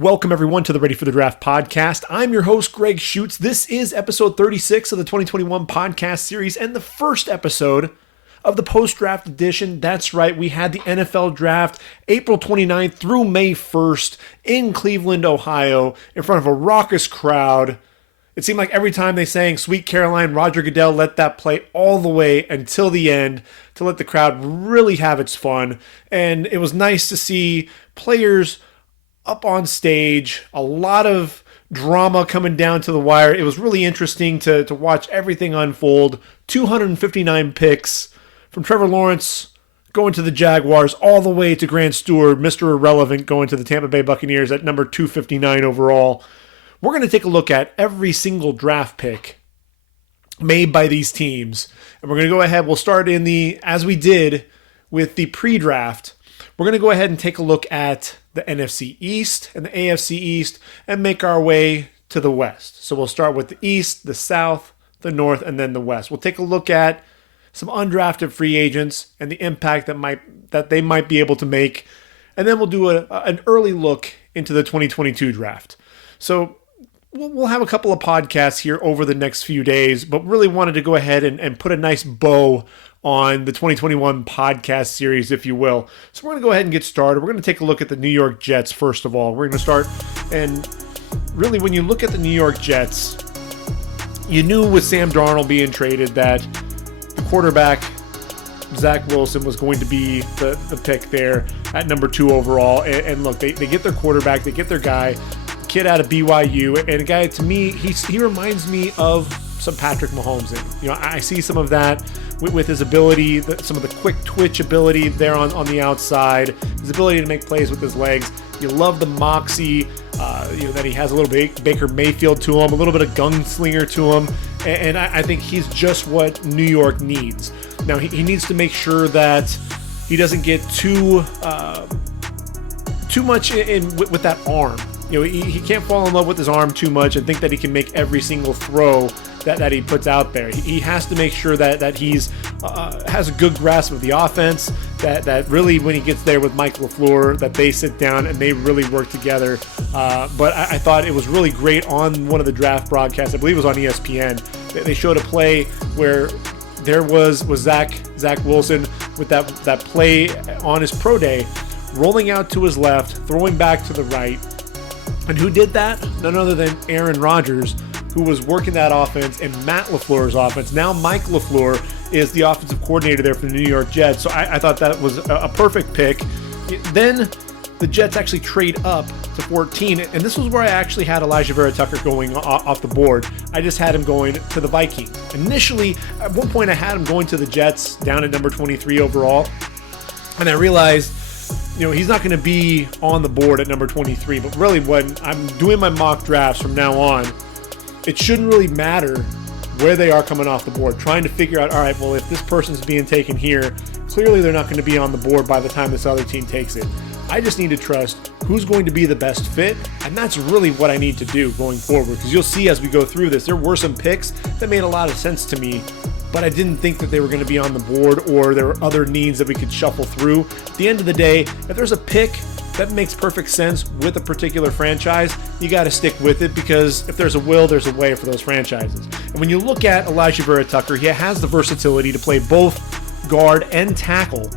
Welcome, everyone, to the Ready for the Draft podcast. I'm your host, Gregg Schutze. This is episode 36 of the 2021 podcast series and the first episode of the post-draft edition. That's right, we had the NFL draft April 29th through May 1st in Cleveland, Ohio, in front of a raucous crowd. It seemed like every time they sang Sweet Caroline, Roger Goodell let that play all the way until the end to let the crowd really have its fun. And it was nice to see players up on stage, a lot of drama coming down to the wire. It was really interesting to watch everything unfold. 259 picks from Trevor Lawrence going to the Jaguars all the way to Grant Stewart, Mr. Irrelevant, going to the Tampa Bay Buccaneers at number 259 overall. We're going to take a look at every single draft pick made by these teams. And we're going to go ahead, we'll start as we did with the pre-draft, we're going to go ahead and take a look at the NFC East and the AFC East and make our way to the West. So we'll start with the East, the South, the North, and then the West. We'll take a look at some undrafted free agents and the impact that they might be able to make. And then we'll do an early look into the 2022 draft. So we'll have a couple of podcasts here over the next few days, but really wanted to go ahead and put a nice bow on the 2021 podcast series, if you will. So we're going to go ahead and get started. We're going to take a look at the New York Jets first of all. We're going to start, and really when you look at the New York Jets, you knew with Sam Darnold being traded that the quarterback, Zach Wilson, was going to be the pick there at number 2 overall. And look, they get their quarterback, they get their guy, kid out of BYU, and a guy, to me, he reminds me of some Patrick Mahomes. And, I see some of that with his ability, some of the quick twitch ability there on the outside, his ability to make plays with his legs. You love the moxie, that he has a little bit Baker Mayfield to him, a little bit of gunslinger to him, and I think he's just what New York needs. Now, he needs to make sure that he doesn't get too much in with that arm. He can't fall in love with his arm too much and think that he can make every single throw that he puts out there. He has to make sure that he's has a good grasp of the offense, that really when he gets there with Mike LaFleur, that they sit down and they really work together. But I thought it was really great on one of the draft broadcasts, I believe it was on ESPN, they showed a play where there was Zach Wilson with that play on his pro day, rolling out to his left, throwing back to the right. And who did that? None other than Aaron Rodgers, who was working that offense in Matt LaFleur's offense. Now Mike LaFleur is the offensive coordinator there for the New York Jets. So I thought that was a perfect pick. Then the Jets actually trade up to 14. And this was where I actually had Elijah Vera Tucker going off the board. I just had him going to the Vikings. Initially, at one point I had him going to the Jets down at number 23 overall. And I realized he's not going to be on the board at number 23, but really when I'm doing my mock drafts from now on, it shouldn't really matter where they are coming off the board, trying to figure out, all right, well, if this person's being taken here, clearly they're not going to be on the board by the time this other team takes it. I just need to trust who's going to be the best fit, and that's really what I need to do going forward, because you'll see as we go through this, there were some picks that made a lot of sense to me, but I didn't think that they were going to be on the board, or there were other needs that we could shuffle through. At the end of the day, if there's a pick that makes perfect sense with a particular franchise, you got to stick with it, because if there's a will, there's a way for those franchises. And when you look at Elijah Vera Tucker, he has the versatility to play both guard and tackle.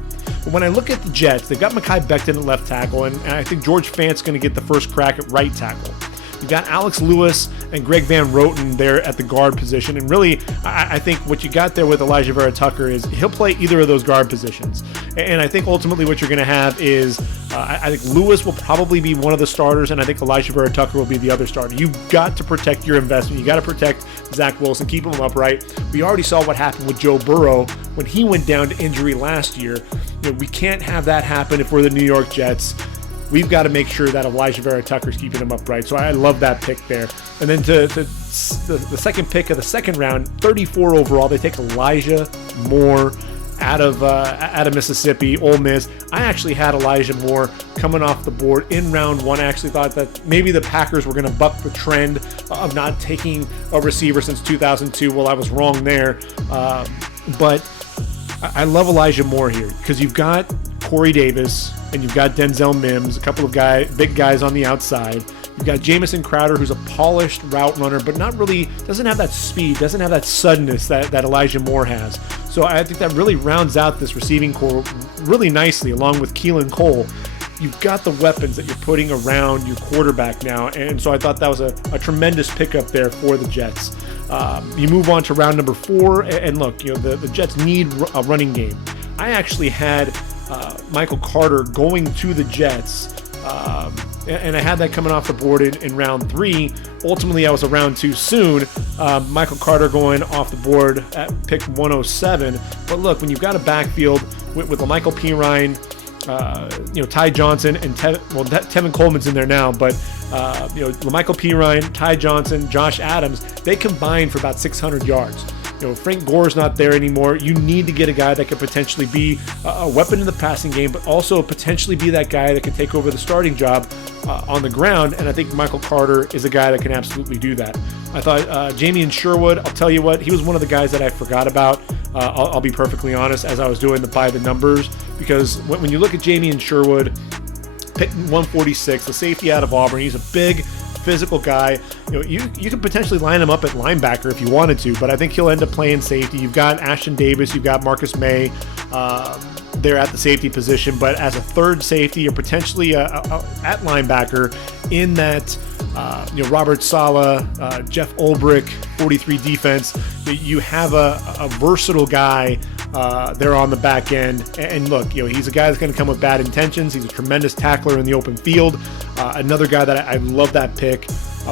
But when I look at the Jets, they've got Mekhi Becton at left tackle, and I think George Fant's going to get the first crack at right tackle. You've got Alex Lewis and Greg Van Roten there at the guard position. And really, I think what you got there with Elijah Vera Tucker is he'll play either of those guard positions. And I think ultimately what you're going to have is I think Lewis will probably be one of the starters, and I think Elijah Vera Tucker will be the other starter. You've got to protect your investment. You got to protect Zach Wilson, keep him upright. We already saw what happened with Joe Burrow when he went down to injury last year. We can't have that happen if we're the New York Jets. We've got to make sure that Elijah Vera Tucker's keeping him upright. So I love that pick there. And then to the second pick of the second round, 34 overall, they take Elijah Moore out of Mississippi, Ole Miss. I actually had Elijah Moore coming off the board in round 1. I actually thought that maybe the Packers were going to buck the trend of not taking a receiver since 2002. Well, I was wrong there. But I love Elijah Moore here because you've got Corey Davis, and you've got Denzel Mims, a couple of big guys on the outside. You've got Jamison Crowder, who's a polished route runner, but doesn't have that speed, doesn't have that suddenness that Elijah Moore has. So I think that really rounds out this receiving core really nicely, along with Keelan Cole. You've got the weapons that you're putting around your quarterback now, and so I thought that was a tremendous pickup there for the Jets. You move on to round number 4, and look, the Jets need a running game. I actually had Michael Carter going to the Jets, and I had that coming off the board in round 3. Ultimately, I was around too soon. Michael Carter going off the board at pick 107. But look, when you've got a backfield with LaMichael Pirine, Ty Johnson and Tevin Coleman's in there now, but LaMichael Pirine, Ty Johnson, Josh Adams, they combined for about 600 yards. Frank Gore's not there anymore. You need to get a guy that could potentially be a weapon in the passing game, but also potentially be that guy that can take over the starting job on the ground. And I think Michael Carter is a guy that can absolutely do that. I thought Jamian Sherwood, I'll tell you what, he was one of the guys that I forgot about. I'll be perfectly honest, as I was doing the by the numbers, because when you look at Jamian Sherwood, pick 146, the safety out of Auburn, he's a big, physical guy. You could potentially line him up at linebacker if you wanted to, but I think he'll end up playing safety. You've got Ashton Davis, you've got Marcus May there at the safety position, but as a third safety or potentially at linebacker in that Robert Saleh, Jeff Ulbrich 43 defense, you have a versatile guy there on the back end. And look, he's a guy that's going to come with bad intentions. He's a tremendous tackler in the open field. Another guy that I love that pick,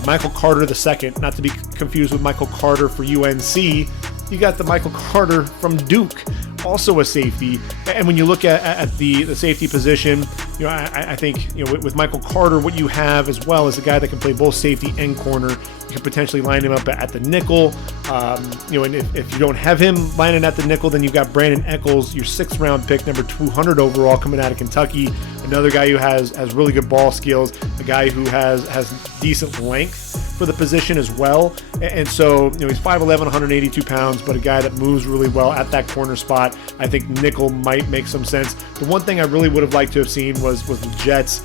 Michael Carter II, not to be confused with Michael Carter for UNC. You got the Michael Carter from Duke, also a safety. And when you look at the safety position, I think with Michael Carter, what you have as well is a guy that can play both safety and corner. You could potentially line him up at the nickel. And if you don't have him lining at the nickel, then you've got Brandon Echols, your 6th round pick, number 200 overall, coming out of Kentucky. Another guy who has really good ball skills, a guy who has decent length for the position as well. And so, he's 5'11", 182 pounds, but a guy that moves really well at that corner spot. I think nickel might make some sense. The one thing I really would have liked to have seen was the Jets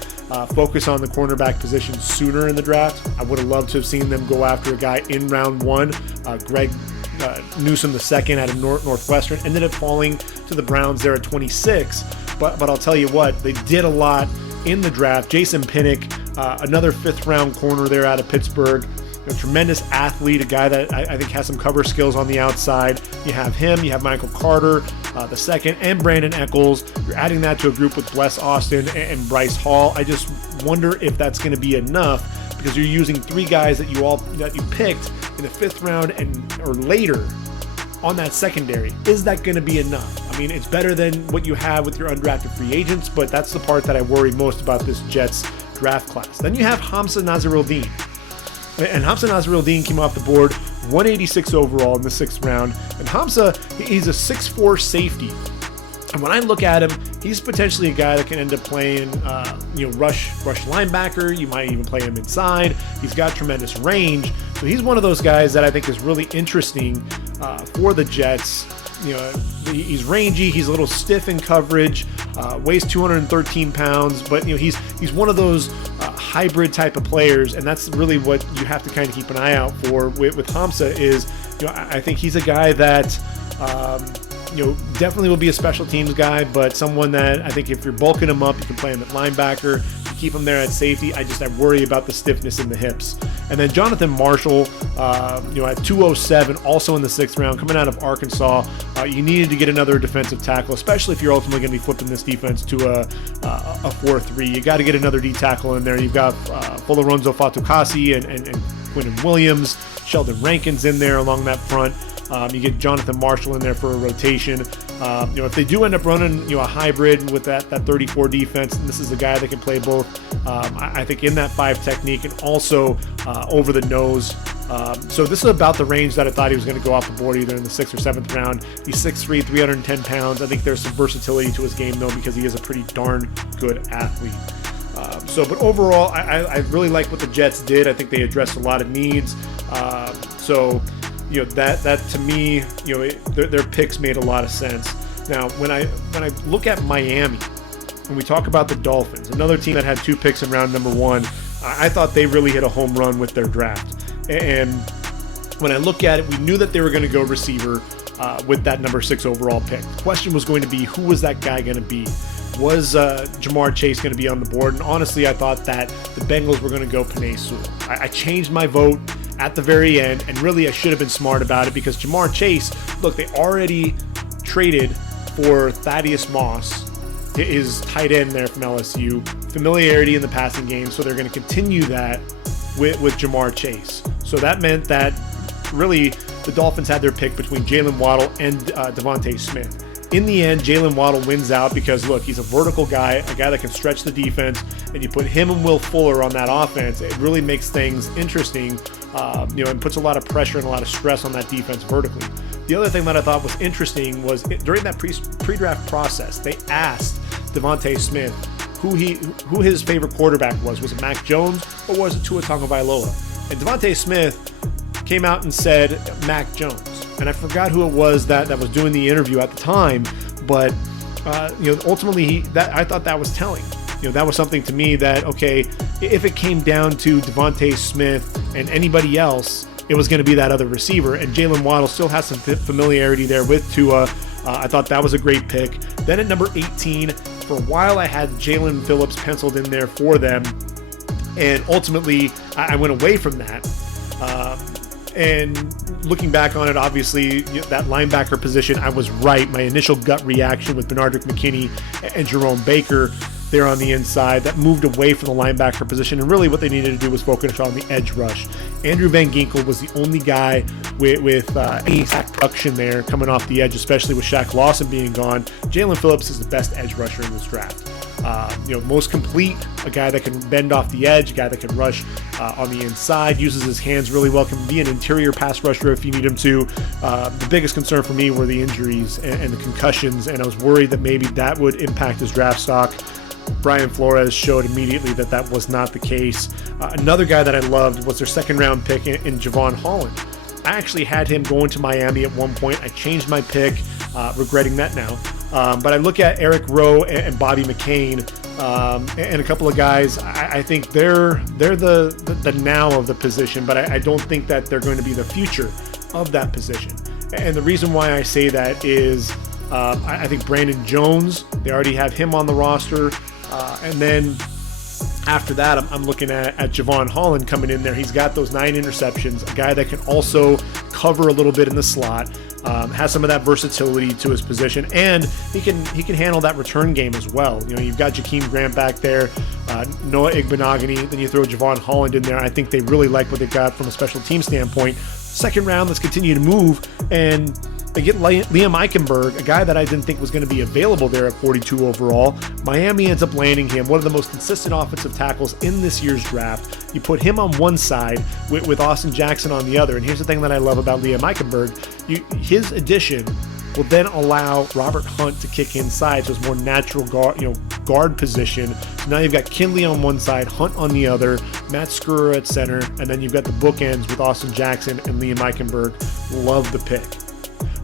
focus on the cornerback position sooner in the draft. I would have loved to have seen them go after a guy in round 1. Greg Newsome II out of Northwestern ended up falling to the Browns there at 26. But I'll tell you what, they did a lot in the draft. Jason Pinnock, another 5th round corner there out of Pittsburgh. A tremendous athlete, a guy that I think has some cover skills on the outside. You have him, you have Michael Carter II, and Brandon Echols. You're adding that to a group with Bless Austin and Bryce Hall. I just wonder if that's going to be enough, because you're using 3 guys that you picked in the 5th round or later on that secondary. Is that going to be enough? I mean, it's better than what you have with your undrafted free agents, but that's the part that I worry most about this Jets draft class. Then you have Hamza Nazaruddin. And Hamza Nazaruddin came off the board 186 overall in the 6th round. And Hamza, he's a 6'4 safety. And when I look at him, he's potentially a guy that can end up playing, rush linebacker. You might even play him inside. He's got tremendous range. So he's one of those guys that I think is really interesting for the Jets. He's rangy. He's a little stiff in coverage. Weighs 213 pounds, but he's one of those hybrid type of players, and that's really what you have to kind of keep an eye out for with Hamza. Is I think he's a guy that definitely will be a special teams guy, but someone that I think if you're bulking him up, you can play him at linebacker, you keep him there at safety. I worry about the stiffness in the hips. And then Jonathan Marshall, at 207, also in the 6th round, coming out of Arkansas. You needed to get another defensive tackle, especially if you're ultimately going to be flipping this defense to a 4-3. You got to get another D tackle in there. You've got Folorunso Fatukasi and Quinnen Williams, Sheldon Rankins in there along that front. You get Jonathan Marshall in there for a rotation. If they do end up running a hybrid with that 34 defense, and this is a guy that can play both, I think in that 5 technique and also over the nose. So this is about the range that I thought he was going to go off the board, either in the 6th or 7th round. He's 6'3", 310 pounds. I think there's some versatility to his game, though, because he is a pretty darn good athlete. But overall, I really like what the Jets did. I think they addressed a lot of needs. That to me, their picks made a lot of sense. Now, when I look at Miami, when we talk about the Dolphins, another team that had 2 picks in round number 1, I thought they really hit a home run with their draft. And when I look at it, we knew that they were going to go receiver with that number 6 overall pick. The question was going to be, who was that guy going to be? Was Jamar Chase going to be on the board? And honestly, I thought that the Bengals were going to go Penei Sewell. I changed my vote at the very end, and really I should have been smart about it, because Jamar Chase, look, they already traded for Thaddeus Moss, his tight end there from LSU, familiarity in the passing game, so they're going to continue that with Jamar Chase. So that meant that really the Dolphins had their pick between Jalen Waddle and Devontae Smith. In the end, Jalen Waddle wins out because, look, he's a vertical guy, a guy that can stretch the defense, and you put him and Will Fuller on that offense, it really makes things interesting, and puts a lot of pressure and a lot of stress on that defense vertically. The other thing that I thought was interesting was during that pre-draft process, they asked Devontae Smith who his favorite quarterback was. Was it Mac Jones or was it Tua Tagovailoa? And Devontae Smith came out and said Mac Jones. And I forgot who it was that was doing the interview at the time, but ultimately I thought that was telling. That was something to me that, okay, if it came down to Devontae Smith and anybody else, it was going to be that other receiver. And Jalen Waddle still has some familiarity there with Tua. I thought that was a great pick. Then at number 18, for a while I had Jalen Phillips penciled in there for them, and ultimately I went away from that. And looking back on it, obviously, that linebacker position, I was right. My initial gut reaction with Benardrick McKinney and Jerome Baker there on the inside, that moved away from the linebacker position, and really what they needed to do was focus on the edge rush. Andrew Van Ginkel was the only guy with any sack production there coming off the edge, especially with Shaq Lawson being gone. Jalen Phillips is the best edge rusher in this draft. Most complete, a guy that can bend off the edge, a guy that can rush on the inside, uses his hands really well, can be an interior pass rusher if you need him to. The biggest concern for me were the injuries and the concussions, and I was worried that maybe that would impact his draft stock. Brian Flores showed immediately that was not the case. Another guy that I loved was their second round pick in Javon Holland. I actually had him going to Miami at one point. I changed my pick, regretting that now. But I look at Eric Rowe and Bobby McCain and a couple of guys. I think they're the now of the position, but I don't think that they're going to be the future of that position. And the reason why I say that is I think Brandon Jones, they already have him on the roster. And then after that, I'm looking at Javon Holland coming in there. He's got those 9 interceptions, a guy that can also cover a little bit in the slot, has some of that versatility to his position, and he can handle that return game as well. You've got Jakeem Grant back there, Noah Igbenogany, then you throw Javon Holland in there. I think they really like what they've got from a special team standpoint. Second round, let's continue to move, and they get Liam Eichenberg, a guy that I didn't think was going to be available there at 42 overall. Miami ends up landing him, one of the most consistent offensive tackles in this year's draft. You put him on one side with Austin Jackson on the other. And here's the thing that I love about Liam Eichenberg. His addition will then allow Robert Hunt to kick inside, so it's more natural guard position. So now you've got Kinley on one side, Hunt on the other, Matt Skura at center, and then you've got the bookends with Austin Jackson and Liam Eichenberg. Love the pick.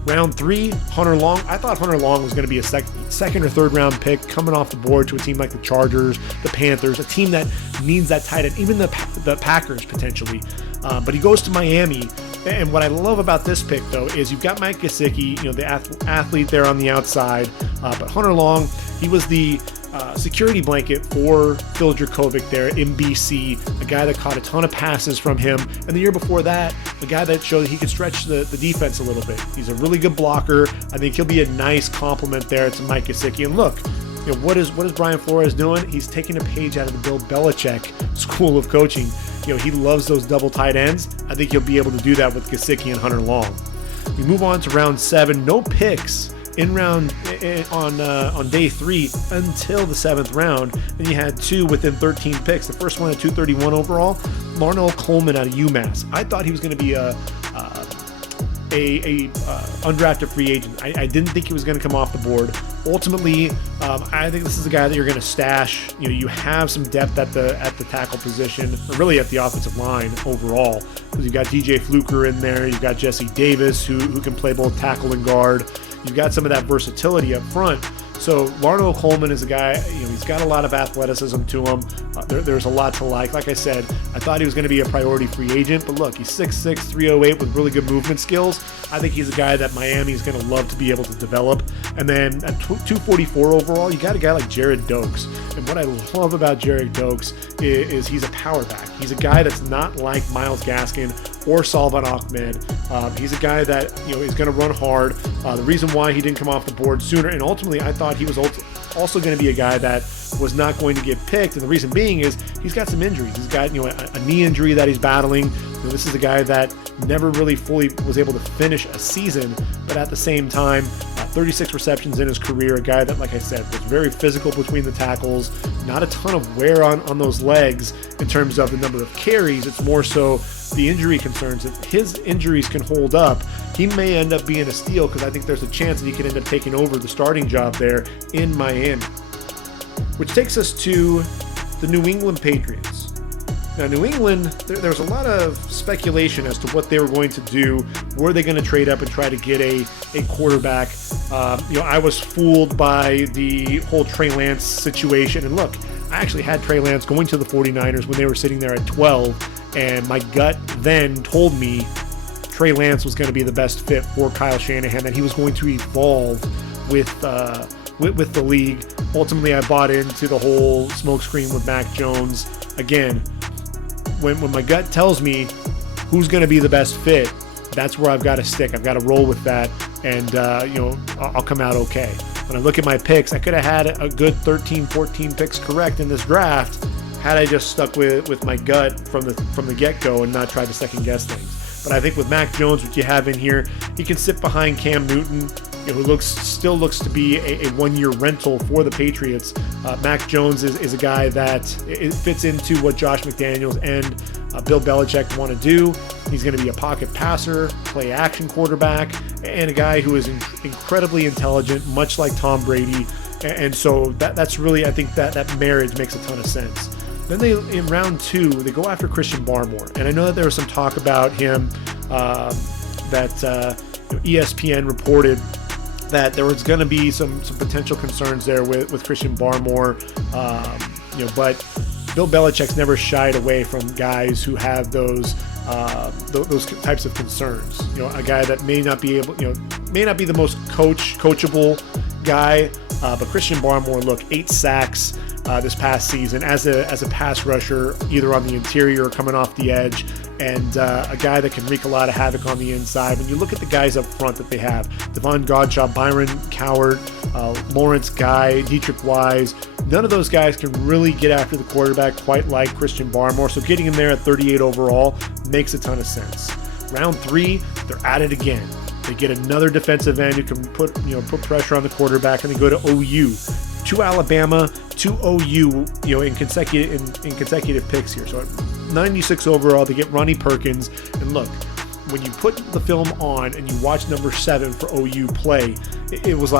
Round 3, Hunter Long. I thought Hunter Long was going to be a second or third round pick coming off the board to a team like the Chargers, the Panthers, a team that needs that tight end, even the Packers potentially. But he goes to Miami. And what I love about this pick, though, is you've got Mike Gesicki, the athlete there on the outside. But Hunter Long, he was the security blanket for Phil Dracovic there at NBC, a guy that caught a ton of passes from him. And the year before that, a guy that showed he could stretch the defense a little bit. He's a really good blocker. I think he'll be a nice complement there to Mike Gesicki. And look, what is Brian Flores doing? He's taking a page out of the Bill Belichick school of coaching. He loves those double tight ends. I think he'll be able to do that with Gesicki and Hunter Long. We move on to round 7. No picks on day 3 until the 7th round. Then you had 2 within 13 picks. The first one at 231 overall, Larnell Coleman out of UMass. I thought he was going to be a undrafted free agent. I didn't think he was going to come off the board. Ultimately, I think this is a guy that you're going to stash. You have some depth at the tackle position, or really at the offensive line overall, because you've got DJ Fluker in there. You've got Jesse Davis, who can play both tackle and guard. You've got some of that versatility up front. So Larnell Coleman is a guy, he's got a lot of athleticism to him. There's a lot to like. Like I said, I thought he was going to be a priority free agent, but look, he's 6'6", 308 with really good movement skills. I think he's a guy that Miami is going to love to be able to develop. And then at 244 overall, you got a guy like Jared Dokes. And what I love about Jared Dokes is he's a power back. He's a guy that's not like Myles Gaskin or Salvan Ahmed. He's a guy that is going to run hard. The reason why he didn't come off the board sooner, and ultimately I thought he was also going to be a guy that was not going to get picked, and the reason being is he's got some injuries. He's got a knee injury that he's battling. This is a guy that never really fully was able to finish a season, but at the same time, 36 receptions in his career, a guy that, like I said, was very physical between the tackles, not a ton of wear on those legs in terms of the number of carries. It's more so the injury concerns. If his injuries can hold up, he may end up being a steal, because I think there's a chance that he could end up taking over the starting job there in Miami. Which takes us to the New England Patriots. Now, New England, there was a lot of speculation as to what they were going to do. Were they going to trade up and try to get a quarterback? I was fooled by the whole Trey Lance situation. And look, I actually had Trey Lance going to the 49ers when they were sitting there at 12. And my gut then told me Trey Lance was going to be the best fit for Kyle Shanahan, that he was going to evolve with the league. Ultimately, I bought into the whole smokescreen with Mac Jones. Again, when my gut tells me who's going to be the best fit, that's where I've got to stick. I've got to roll with that, and I'll come out okay. When I look at my picks, I could have had a good 13, 14 picks correct in this draft had I just stuck with my gut from the get-go and not tried to second-guess things. But I think with Mac Jones, what you have in here, he can sit behind Cam Newton, who still looks to be a one-year rental for the Patriots. Mac Jones is a guy that it fits into what Josh McDaniels and Bill Belichick want to do. He's going to be a pocket passer, play action quarterback, and a guy who is incredibly intelligent, much like Tom Brady. And so that's really, I think that marriage makes a ton of sense. Then in round 2, they go after Christian Barmore. And I know that there was some talk about him that ESPN reported that there was going to be some potential concerns there with Christian Barmore, but Bill Belichick's never shied away from guys who have those types of concerns. A guy that may not be the most coachable guy, but Christian Barmore, look, 8 sacks this past season as a pass rusher, either on the interior or coming off the edge, and a guy that can wreak a lot of havoc on the inside. When you look at the guys up front that they have, Devon Godshaw, Byron Coward, Lawrence Guy, Dietrich Wise, none of those guys can really get after the quarterback quite like Christian Barmore, so getting him there at 38 overall makes a ton of sense. Round 3, they're at it again. They get another defensive end who can put pressure on the quarterback, and they go to OU. To Alabama, to OU, in consecutive picks here. So at 96 overall, they get Ronnie Perkins. And look, when you put the film on and you watch number 7 for OU play, it was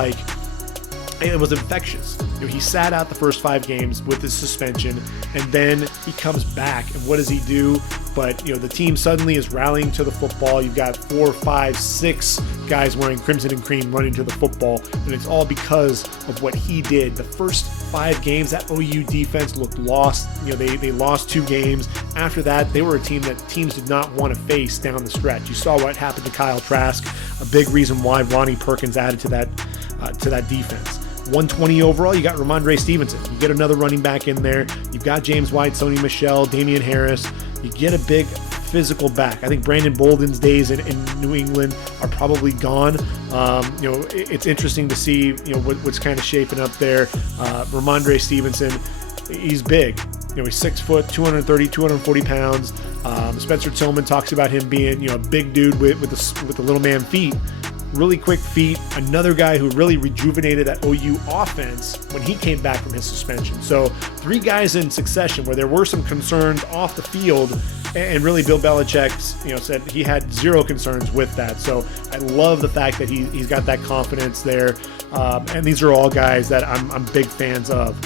infectious. He sat out the first 5 games with his suspension, and then he comes back. And what does he do? But the team suddenly is rallying to the football. You've got 4, 5, 6 guys wearing crimson and cream running to the football, and it's all because of what he did. The first 5 games, that OU defense looked lost. They lost 2 games. After that, they were a team that teams did not want to face down the stretch. You saw what happened to Kyle Trask, a big reason why Ronnie Perkins added to that defense. 120 overall, you got Ramondre Stevenson. You get another running back in there. You've got James White, Sony Michel, Damian Harris. You get a big physical back. I think Brandon Bolden's days in New England are probably gone. It's interesting to see what's kind of shaping up there. Ramondre Stevenson, he's big. He's 6 foot, 230, 240 pounds. Spencer Tillman talks about him being a big dude with the little man feet. Really quick feet, another guy who really rejuvenated that OU offense when he came back from his suspension. So 3 guys in succession where there were some concerns off the field, and really Bill Belichick said he had 0 concerns with that. So I love the fact that he's got that confidence there, and these are all guys that I'm big fans of.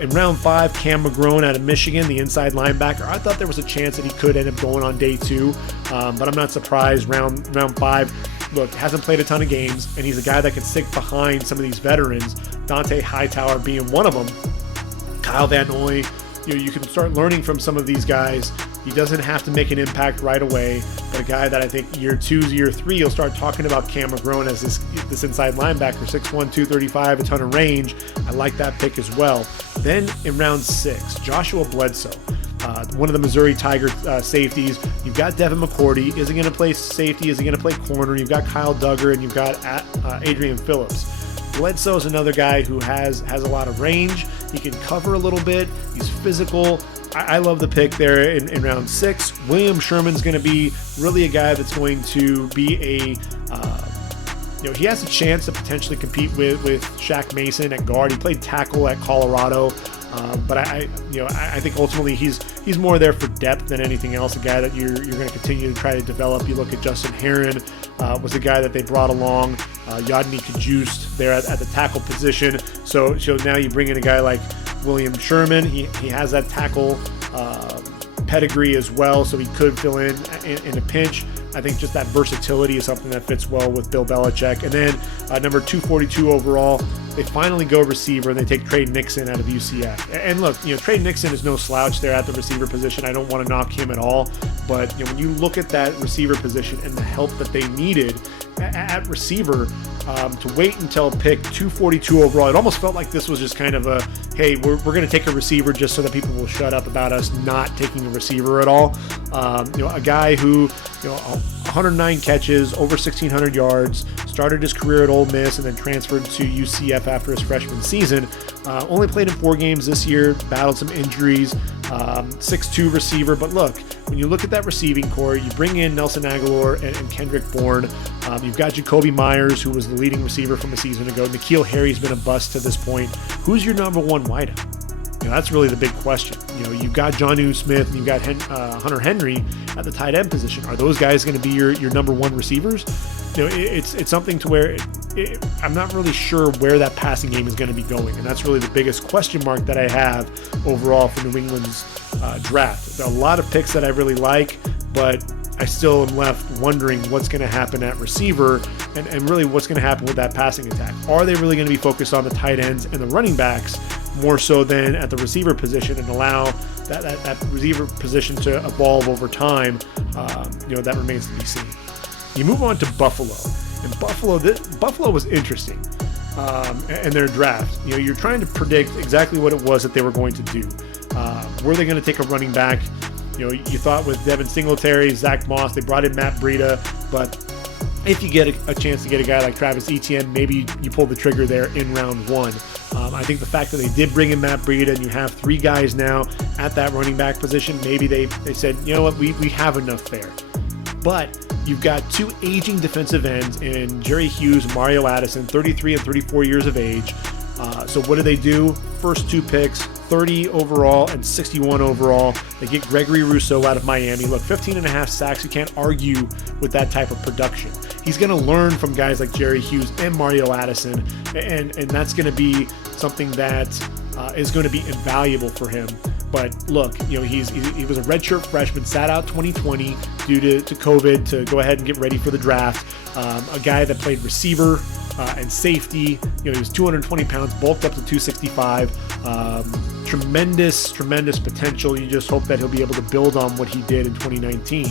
In round 5, Cam McGrone out of Michigan, the inside linebacker. I thought there was a chance that he could end up going on day 2, but I'm not surprised. Round 5, look, hasn't played a ton of games, and he's a guy that can stick behind some of these veterans. Dante Hightower being one of them. Kyle Van Noy, you can start learning from some of these guys. He doesn't have to make an impact right away, but a guy that I think year 2, year 3, you'll start talking about Cam McGrone as this inside linebacker, 6'1", 235, a ton of range. I like that pick as well. Then in round 6, Joshua Bledsoe, one of the Missouri Tiger safeties. You've got Devin McCourty. Is he going to play safety? Is he going to play corner? You've got Kyle Duggar, and you've got Adrian Phillips. Bledsoe is another guy who has a lot of range. He can cover a little bit. He's physical. I love the pick there in round 6. William Sherman's going to be really a guy that's going to be he has a chance to potentially compete with Shaq Mason at guard. He played tackle at Colorado, but I think ultimately he's more there for depth than anything else. A guy that you're going to continue to try to develop. You look at Justin Herron, was a guy that they brought along. Yadni Kajust there at the tackle position. So now you bring in a guy like William Sherman. He has that tackle pedigree as well, so he could fill in a pinch. I think just that versatility is something that fits well with Bill Belichick. And then number 242 overall, they finally go receiver, and they take Trey Nixon out of UCF. And look, Trey Nixon is no slouch there at the receiver position. I don't want to knock him at all, but when you look at that receiver position and the help that they needed at receiver, to wait until pick 242 overall, it almost felt like this was just kind of a, hey, we're going to take a receiver just so that people will shut up about us not taking a receiver at all. A guy who, 109 catches, over 1,600 yards, started his career at Ole Miss and then transferred to UCF after his freshman season. Only played in 4 games this year, battled some injuries, 6'2" receiver. But look, when you look at that receiving core, you bring in Nelson Aguilar and Kendrick Bourne. You've got Jacoby Myers, who was the leading receiver from a season ago. N'Keal Harry's been a bust to this point. Who's your number 1 wideout? That's really the big question. You've got Jonnu Smith and you've got Hunter Henry at the tight end position. Are those guys going to be your number 1 receivers? It's something to where I'm not really sure where that passing game is going to be going, and that's really the biggest question mark that I have overall for New England's draft. There are a lot of picks that I really like, but I still am left wondering what's going to happen at receiver and really what's going to happen with that passing attack. Are they really going to be focused on the tight ends and the running backs more so than at the receiver position and allow that receiver position to evolve over time? That remains to be seen. You move on to Buffalo. And Buffalo was interesting in their draft. You're trying to predict exactly what it was that they were going to do. Were they going to take a running back? You thought with Devin Singletary, Zach Moss, they brought in Matt Breida, but if you get a chance to get a guy like Travis Etienne, maybe you pull the trigger there in round 1. I think the fact that they did bring in Matt Breida and you have 3 guys now at that running back position, maybe they said, you know what, we have enough there. But you've got 2 aging defensive ends in Jerry Hughes, Mario Addison, 33 and 34 years of age. So what do? First 2 picks, 30 overall and 61 overall. They get Gregory Rousseau out of Miami. Look, 15.5 sacks. You can't argue with that type of production. He's going to learn from guys like Jerry Hughes and Mario Addison, and that's going to be something that is going to be invaluable for him. But look, he was a redshirt freshman, sat out 2020 due to COVID to go ahead and get ready for the draft. A guy that played receiver and safety. He was 220 pounds, bulked up to 265. Tremendous potential. You just hope that he'll be able to build on what he did in 2019.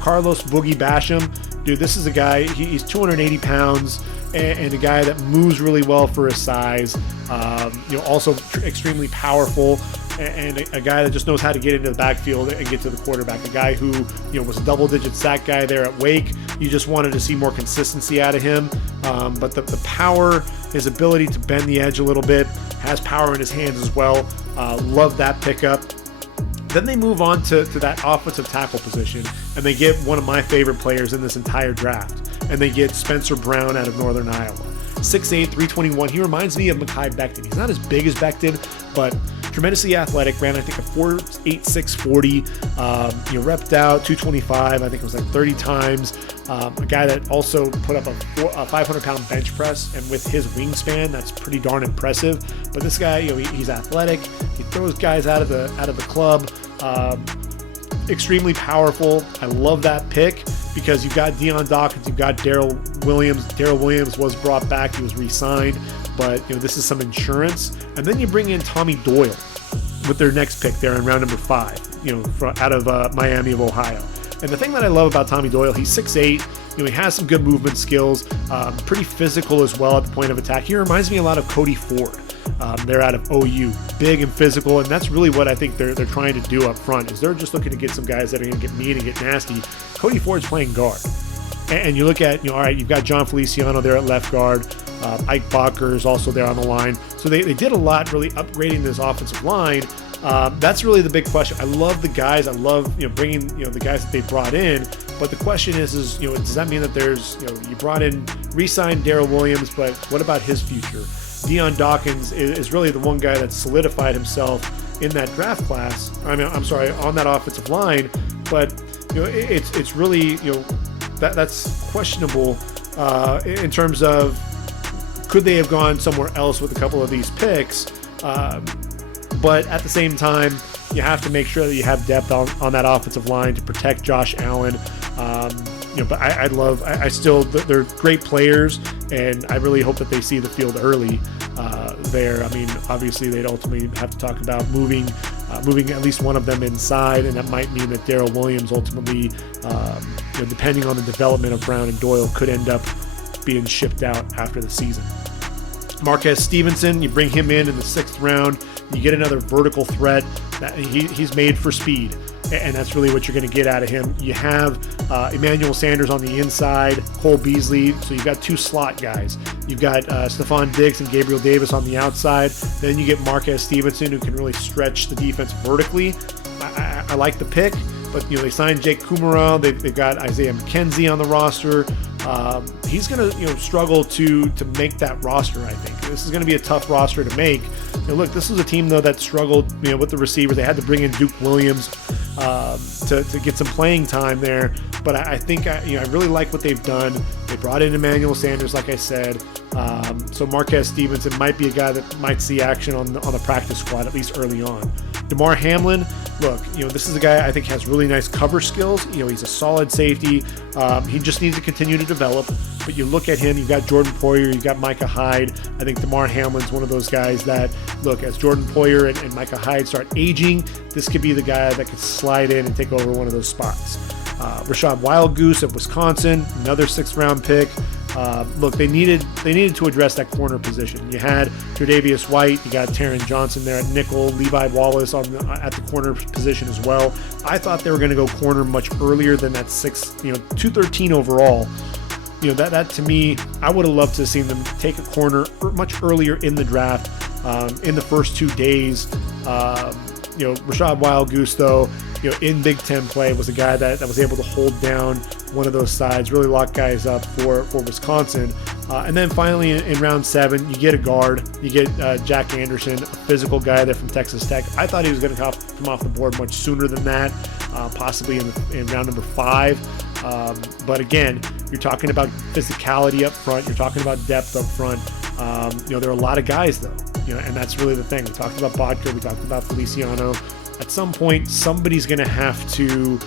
Carlos Boogie Basham, dude, this is a guy, he's 280 pounds and a guy that moves really well for his size. Also extremely powerful, and a guy that just knows how to get into the backfield and get to the quarterback. A guy who, was a double-digit sack guy there at Wake. You just wanted to see more consistency out of him. But the power, his ability to bend the edge a little bit, has power in his hands as well. Love that pickup. Then they move on to that offensive tackle position, and they get one of my favorite players in this entire draft, and they get Spencer Brown out of Northern Iowa. 6'8", 321. He reminds me of Mekhi Becton. He's not as big as Becton, but tremendously athletic. Ran, I think, a 4.86 40. Repped out 225. I think it was like 30 times. A guy that also put up a 500-pound bench press, and with his wingspan, that's pretty darn impressive. But this guy, he's athletic. He throws guys out of the club. Extremely powerful. I love that pick because you've got Deion Dawkins, you've got Darrell Williams. Darrell Williams was brought back. He was re-signed. but this is some insurance. And then you bring in Tommy Doyle with their next pick there in round number 5, out of Miami of Ohio. And the thing that I love about Tommy Doyle, he's 6'8". He has some good movement skills, pretty physical as well at the point of attack. He reminds me a lot of Cody Ford. They're out of OU, big and physical, and that's really what I think they're trying to do up front. Is they're just looking to get some guys that are going to get mean and get nasty. Cody Ford's playing guard, and you look at all right, you've got John Feliciano there at left guard. Ike Bacher is also there on the line. So they did a lot really upgrading this offensive line. That's really the big question. I love the guys. I love bringing the guys that they brought in. But the question is does that mean that there's you brought in re-signed Darrell Williams, but what about his future? Dion Dawkins is really the one guy that solidified himself in that draft class. I'm sorry, on that offensive line. But it's really that's questionable in terms of could they have gone somewhere else with a couple of these picks. But at the same time, you have to make sure that you have depth on that offensive line to protect Josh Allen. But I still, they're great players, and I really hope that they see the field early there. I mean, obviously they'd ultimately have to talk about moving at least one of them inside, and that might mean that Darrell Williams ultimately, depending on the development of Brown and Doyle, could end up being shipped out after the season. Marquez Stevenson, you bring him in the 6th round. You get another vertical threat. That he's made for speed, and that's really what you're going to get out of him. You have Emmanuel Sanders on the inside, Cole Beasley, so you've got 2 slot guys. You've got Stephon Diggs and Gabriel Davis on the outside. Then you get Marquez Stevenson, who can really stretch the defense vertically. I like the pick, but they signed Jake Kumara. They've got Isaiah McKenzie on the roster. He's going to struggle to make that roster. I think this is going to be a tough roster to make. Look, this is a team though that struggled with the receivers. They had to bring in Duke Williams to get some playing time there. But I think I really like what they've done. They brought in Emmanuel Sanders, like I said. So Marquez Stevenson might be a guy that might see action on the practice squad, at least early on. DeMar Hamlin, look, this is a guy I think has really nice cover skills. He's a solid safety. He just needs to continue to develop. But you look at him, you've got Jordan Poyer, you've got Micah Hyde. I think DeMar Hamlin's one of those guys that, look, as Jordan Poyer and Micah Hyde start aging, this could be the guy that could slide in and take over one of those spots. Rashad Wildgoose of Wisconsin, another 6th-round pick. Look, they needed to address that corner position. You had Tre'Davious White, you got Taron Johnson there at nickel, Levi Wallace at the corner position as well. I thought they were going to go corner much earlier than that 213 overall. That to me, I would have loved to have seen them take a corner much earlier in the draft, in the first 2 days. Rashad Wildgoose, though, in Big Ten play was a guy that was able to hold down one of those sides, really lock guys up for Wisconsin. And then finally in round 7, you get a guard. You get Jack Anderson, a physical guy there from Texas Tech. I thought he was going to come off the board much sooner than that, possibly in round number 5. But again, you're talking about physicality up front. You're talking about depth up front. There are a lot of guys, though, and that's really the thing. We talked about Bodker. We talked about Feliciano. At some point, somebody's going to have to,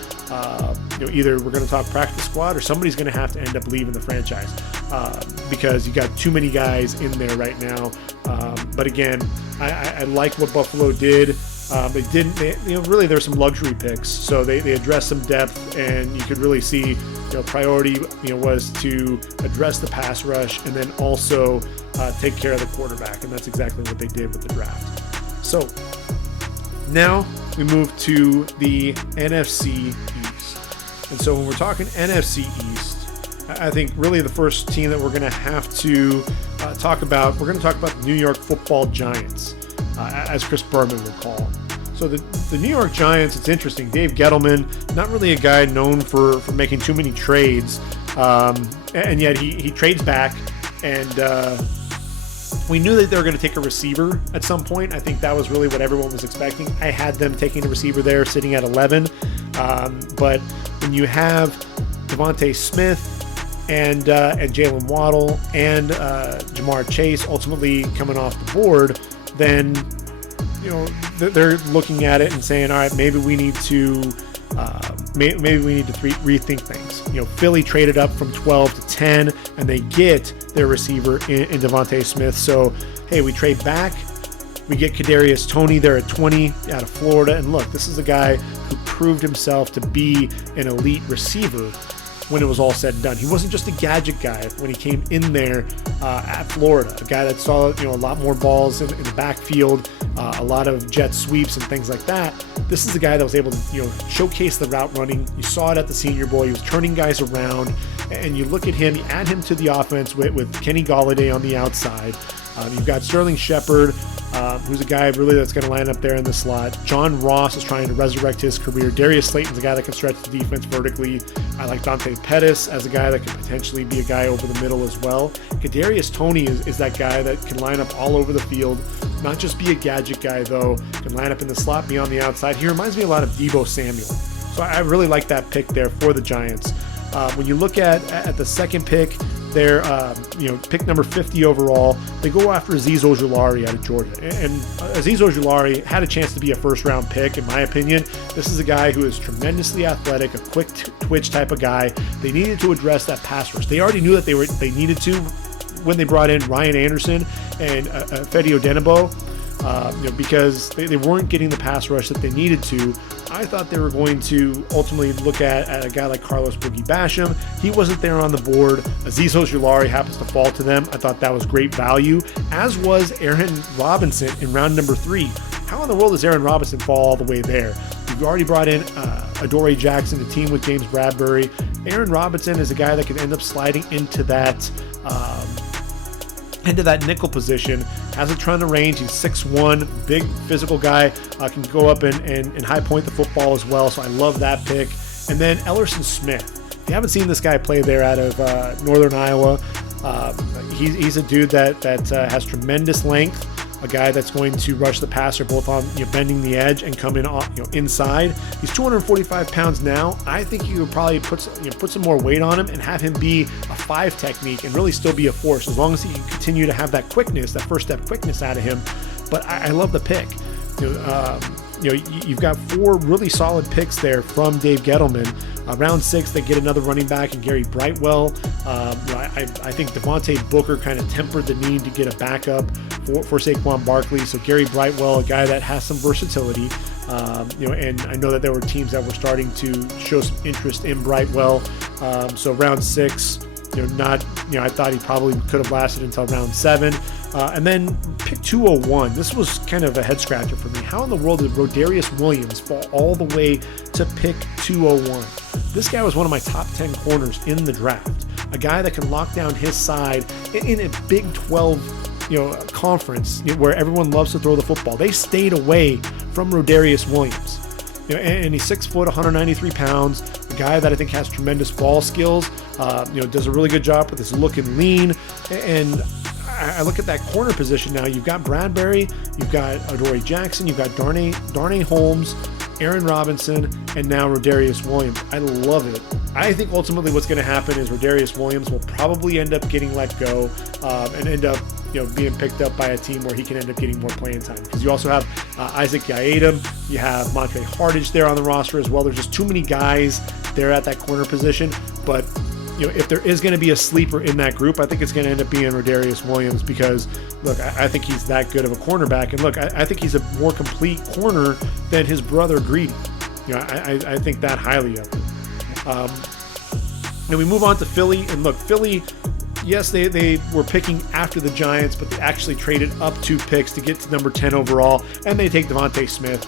either we're going to talk practice squad or somebody's going to have to end up leaving the franchise because you got too many guys in there right now. But again, I like what Buffalo did. Really there's some luxury picks, so they addressed some depth, and you could really see, priority, was to address the pass rush and then also take care of the quarterback, and that's exactly what they did with the draft. So now we move to the NFC East, and so when we're talking NFC East, I think really the first team that we're going to have to talk about, we're going to talk about the New York Football Giants, as Chris Berman would call them. So the New York Giants, it's interesting. Dave Gettleman, not really a guy known for making too many trades, and yet he trades back, and we knew that they were going to take a receiver at some point. I think that was really what everyone was expecting. I had them taking a receiver there, sitting at 11, but when you have Devontae Smith and Jalen Waddle and Jamar Chase ultimately coming off the board, then they're looking at it and saying, all right, maybe we need to maybe we need to rethink things. Philly traded up from 12 to 10, and they get their receiver in Devontae Smith. So, hey, we trade back. We get Kadarius Toney there at 20 out of Florida. And look, this is a guy who proved himself to be an elite receiver when it was all said and done. He wasn't just a gadget guy when he came in there at Florida, a guy that saw a lot more balls in the backfield, a lot of jet sweeps and things like that. This is a guy that was able to showcase the route running. You saw it at the Senior Bowl. He was turning guys around, and you look at him, you add him to the offense with Kenny Golladay on the outside. You've got Sterling Shepard, who's a guy really that's going to line up there in the slot. John Ross is trying to resurrect his career. Darius Slayton's a guy that can stretch the defense vertically. I like Dante Pettis as a guy that could potentially be a guy over the middle as well. Kadarius Toney is that guy that can line up all over the field, not just be a gadget guy though, can line up in the slot, be on the outside. He reminds me a lot of Deebo Samuel. So I really like that pick there for the Giants. When you look at the second pick, they're pick number 50 overall. They go after Azeez Ojulari out of Georgia, and Azeez Ojulari had a chance to be a first-round pick, in my opinion. This is a guy who is tremendously athletic, a quick twitch type of guy. They needed to address that pass rush. They already knew that they needed to when they brought in Ryan Anderson and Fedi Odenigbo. Because they weren't getting the pass rush that they needed to. I thought they were going to ultimately look at a guy like Carlos Boogie Basham. He wasn't there on the board. Azeez Ojulari happens to fall to them. I thought that was great value, as was Aaron Robinson in round number 3. How in the world does Aaron Robinson fall all the way there? You've already brought in Adoree Jackson, a team with James Bradbury. Aaron Robinson is a guy that could end up sliding into that nickel position, has a ton of range. He's 6'1", big physical guy, can go up and high point the football as well. So I love that pick. And then Ellerson Smith. If you haven't seen this guy play there out of Northern Iowa, he's a dude that has tremendous length, a guy that's going to rush the passer both on bending the edge and come in inside. He's 245 pounds now. I think you could probably put some more weight on him and have him be a 5 technique and really still be a force, as long as he can continue to have that quickness, that first step quickness out of him. But I love the pick. You've got 4 really solid picks there from Dave Gettleman. Round 6, they get another running back in Gary Brightwell. I think Devontae Booker kind of tempered the need to get a backup for Saquon Barkley. So Gary Brightwell, a guy that has some versatility. And I know that there were teams that were starting to show some interest in Brightwell. So round 6, I thought he probably could have lasted until round 7. And then pick 201. This was kind of a head scratcher for me. How in the world did Rodarius Williams fall all the way to pick 201? This guy was one of my top 10 corners in the draft. A guy that can lock down his side in a Big 12 conference where everyone loves to throw the football. They stayed away from Rodarius Williams. And he's 6 foot, 193 pounds, a guy that I think has tremendous ball skills, does a really good job with his look and lean. And I look at that corner position now. You've got Bradbury, you've got Adoree Jackson, you've got Darnay Holmes, Aaron Robinson, and now Rodarius Williams. I love it. I think ultimately what's going to happen is Rodarius Williams will probably end up getting let go and end up being picked up by a team where he can end up getting more playing time. Because you also have Isaac Yiadom, you have Montre Hardage there on the roster as well. There's just too many guys there at that corner position. But if there is going to be a sleeper in that group, I think it's going to end up being Rodarius Williams, because look, I think he's that good of a cornerback. And look, I think he's a more complete corner than his brother Greedy. I think that highly of him. And we move on to Philly. And look, Philly, yes, they were picking after the Giants, but they actually traded up 2 picks to get to number 10 overall, and they take Devontae Smith.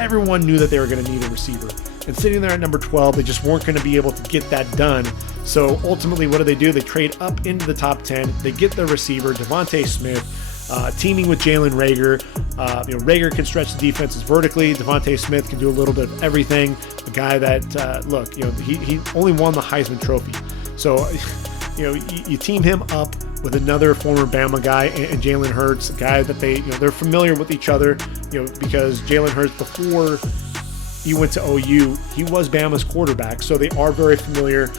Everyone knew that they were going to need a receiver. And sitting there at number 12, they just weren't going to be able to get that done. So ultimately, what do? They trade up into the top 10. They get their receiver, Devontae Smith, teaming with Jalen Reagor. Reagor can stretch the defenses vertically. Devontae Smith can do a little bit of everything. A guy that, he only won the Heisman Trophy. So, you team him up with another former Bama guy and Jalen Hurts, a guy that they're familiar with each other, because Jalen Hurts, before he went to OU, he was Bama's quarterback, so they are very familiar.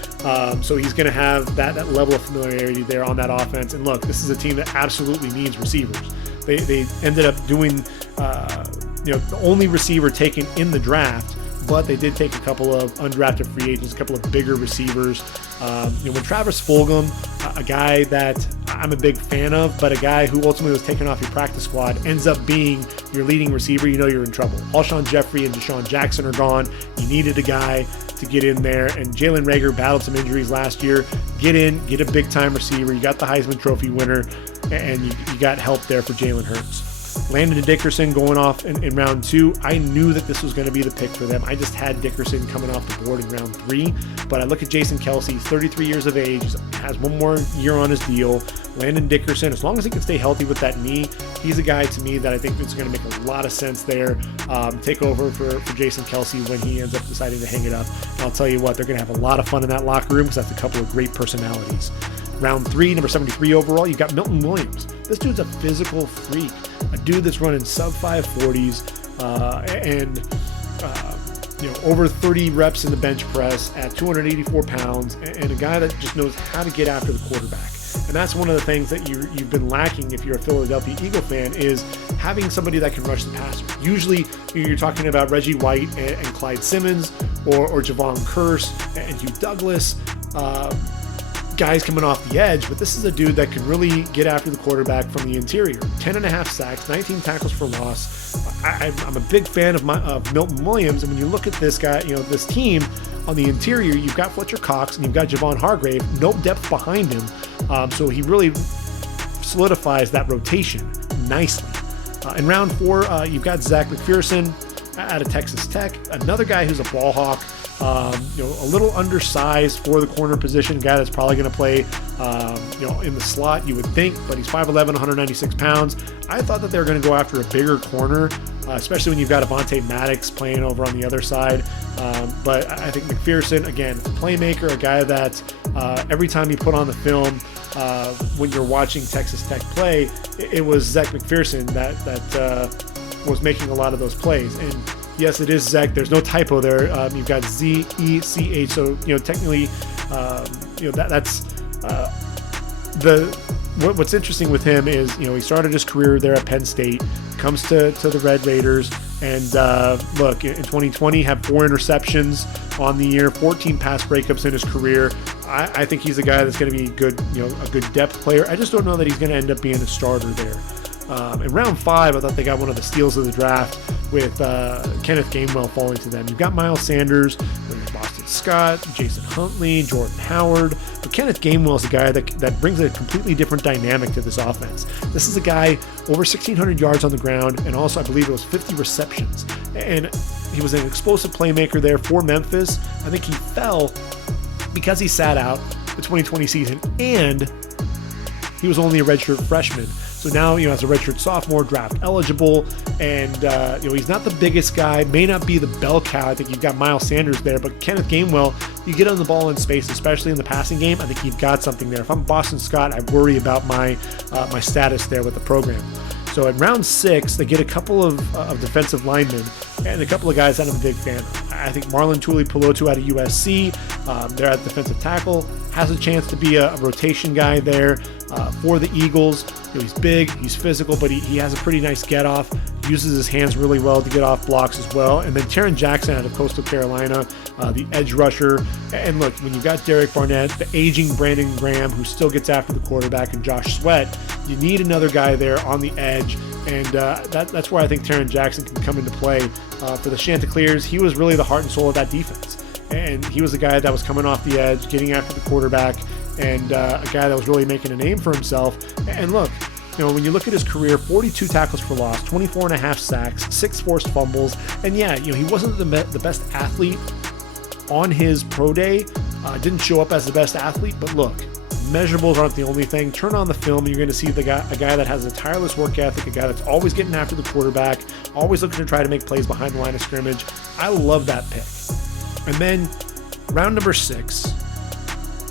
So he's going to have that level of familiarity there on that offense. And look, this is a team that absolutely needs receivers. They ended up doing, the only receiver taken in the draft but they did take a couple of undrafted free agents, a couple of bigger receivers. When Travis Fulgham, a guy that I'm a big fan of, but a guy who ultimately was taken off your practice squad, ends up being your leading receiver, you know you're in trouble. Alshon Jeffrey and Deshaun Jackson are gone. You needed a guy to get in there, and Jalen Reagor battled some injuries last year. Get in, get a big-time receiver. You got the Heisman Trophy winner, and you got help there for Jalen Hurts. Landon Dickerson going off in round 2. I knew that this was going to be the pick for them. I just had Dickerson coming off the board in round 3. But I look at Jason Kelce, he's 33 years of age, has one more year on his deal. Landon Dickerson, as long as he can stay healthy with that knee, he's a guy to me that I think is going to make a lot of sense there. Take over for Jason Kelce when he ends up deciding to hang it up. And I'll tell you what, they're going to have a lot of fun in that locker room because that's a couple of great personalities. Round 3, number 73 overall, you've got Milton Williams. This dude's a physical freak, a dude that's running sub 540s and over 30 reps in the bench press at 284 pounds, and a guy that just knows how to get after the quarterback. And that's one of the things that you've been lacking if you're a Philadelphia Eagle fan, is having somebody that can rush the passer. Usually you're talking about Reggie White and Clyde Simmons or Javon Curse and Hugh Douglas, guys coming off the edge, but this is a dude that can really get after the quarterback from the interior. 10.5 sacks, 19 tackles for loss. I'm a big fan of Milton Williams, and when you look at this guy, this team on the interior, you've got Fletcher Cox and you've got Javon Hargrave, no depth behind him, so he really solidifies that rotation nicely. In round 4, you've got Zach McPherson out of Texas Tech, another guy who's a ball hawk. A little undersized for the corner position, guy that's probably going to play, in the slot, you would think, but he's 5'11", 196 pounds. I thought that they were going to go after a bigger corner, especially when you've got Avonte Maddox playing over on the other side. But I think McPherson, again, playmaker, a guy that every time you put on the film, when you're watching Texas Tech play, it was Zach McPherson that was making a lot of those plays. And yes, it is Zach. There's no typo there. You've got Z-E-C-H. So, technically, that's what's interesting with him is, he started his career there at Penn State, comes to the Red Raiders, and look, in 2020, had 4 interceptions on the year, 14 pass breakups in his career. I think he's a guy that's going to be good, a good depth player. I just don't know that he's going to end up being a starter there. In round 5, I thought they got one of the steals of the draft with Kenneth Gainwell falling to them. You've got Miles Sanders, Boston Scott, Jason Huntley, Jordan Howard. But Kenneth Gainwell is a guy that brings a completely different dynamic to this offense. This is a guy over 1,600 yards on the ground, and also I believe it was 50 receptions. And he was an explosive playmaker there for Memphis. I think he fell because he sat out the 2020 season, and he was only a redshirt freshman. So now, as a redshirt sophomore, draft eligible, and he's not the biggest guy, may not be the bell cow. I think you've got Miles Sanders there, but Kenneth Gainwell, you get on the ball in space, especially in the passing game. I think you've got something there. If I'm Boston Scott, I worry about my status there with the program. So in round 6, they get a couple of defensive linemen and a couple of guys that I'm a big fan of. I think Marlon Tuipulotu out of USC, they're at defensive tackle, has a chance to be a rotation guy there for the Eagles. He's big, he's physical, but he has a pretty nice get off, uses his hands really well to get off blocks as well. And then Taron Jackson out of Coastal Carolina, the edge rusher. And look, when you've got Derek Barnett, the aging Brandon Graham, who still gets after the quarterback, and Josh Sweat, you need another guy there on the edge. And that's where I think Taron Jackson can come into play. For the Chanticleers, he was really the heart and soul of that defense. And he was the guy that was coming off the edge, getting after the quarterback, and a guy that was really making a name for himself. And look, when you look at his career, 42 tackles for loss, 24.5 sacks, 6 forced fumbles. And yeah, he wasn't the best athlete on his pro day. Didn't show up as the best athlete, but look, measurables aren't the only thing. Turn on the film and you're going to see a guy that has a tireless work ethic, a guy that's always getting after the quarterback, always looking to try to make plays behind the line of scrimmage. I love that pick. And then round number 6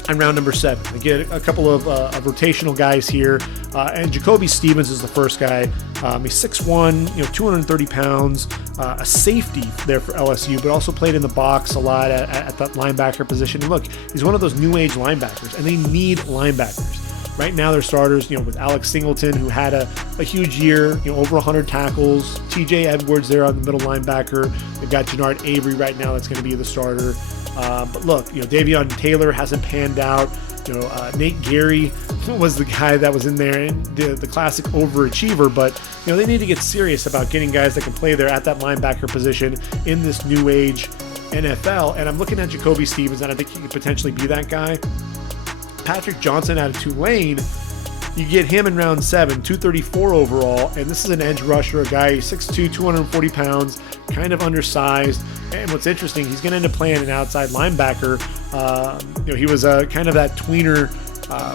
and round number 7, they get a couple of rotational guys here, and Jacoby Stevens is the first guy. He's 6'1", 230 pounds, a safety there for LSU, but also played in the box a lot at that linebacker position. And look, he's one of those new age linebackers, and they need linebackers. Right now, their starters, with Alex Singleton, who had a huge year, over 100 tackles. TJ Edwards there on the middle linebacker. They've got Jannard Avery right now that's going to be the starter. But look, Davion Taylor hasn't panned out. Nate Gary was the guy that was in there, and the classic overachiever. But they need to get serious about getting guys that can play there at that linebacker position in this new age NFL. And I'm looking at Jacoby Stevens, and I think he could potentially be that guy. Patrick Johnson out of Tulane, you get him in round 7, 234 overall, and this is an edge rusher, a guy 6'2", 240 pounds, kind of undersized. And what's interesting, he's going to end up playing an outside linebacker. He was kind of that tweener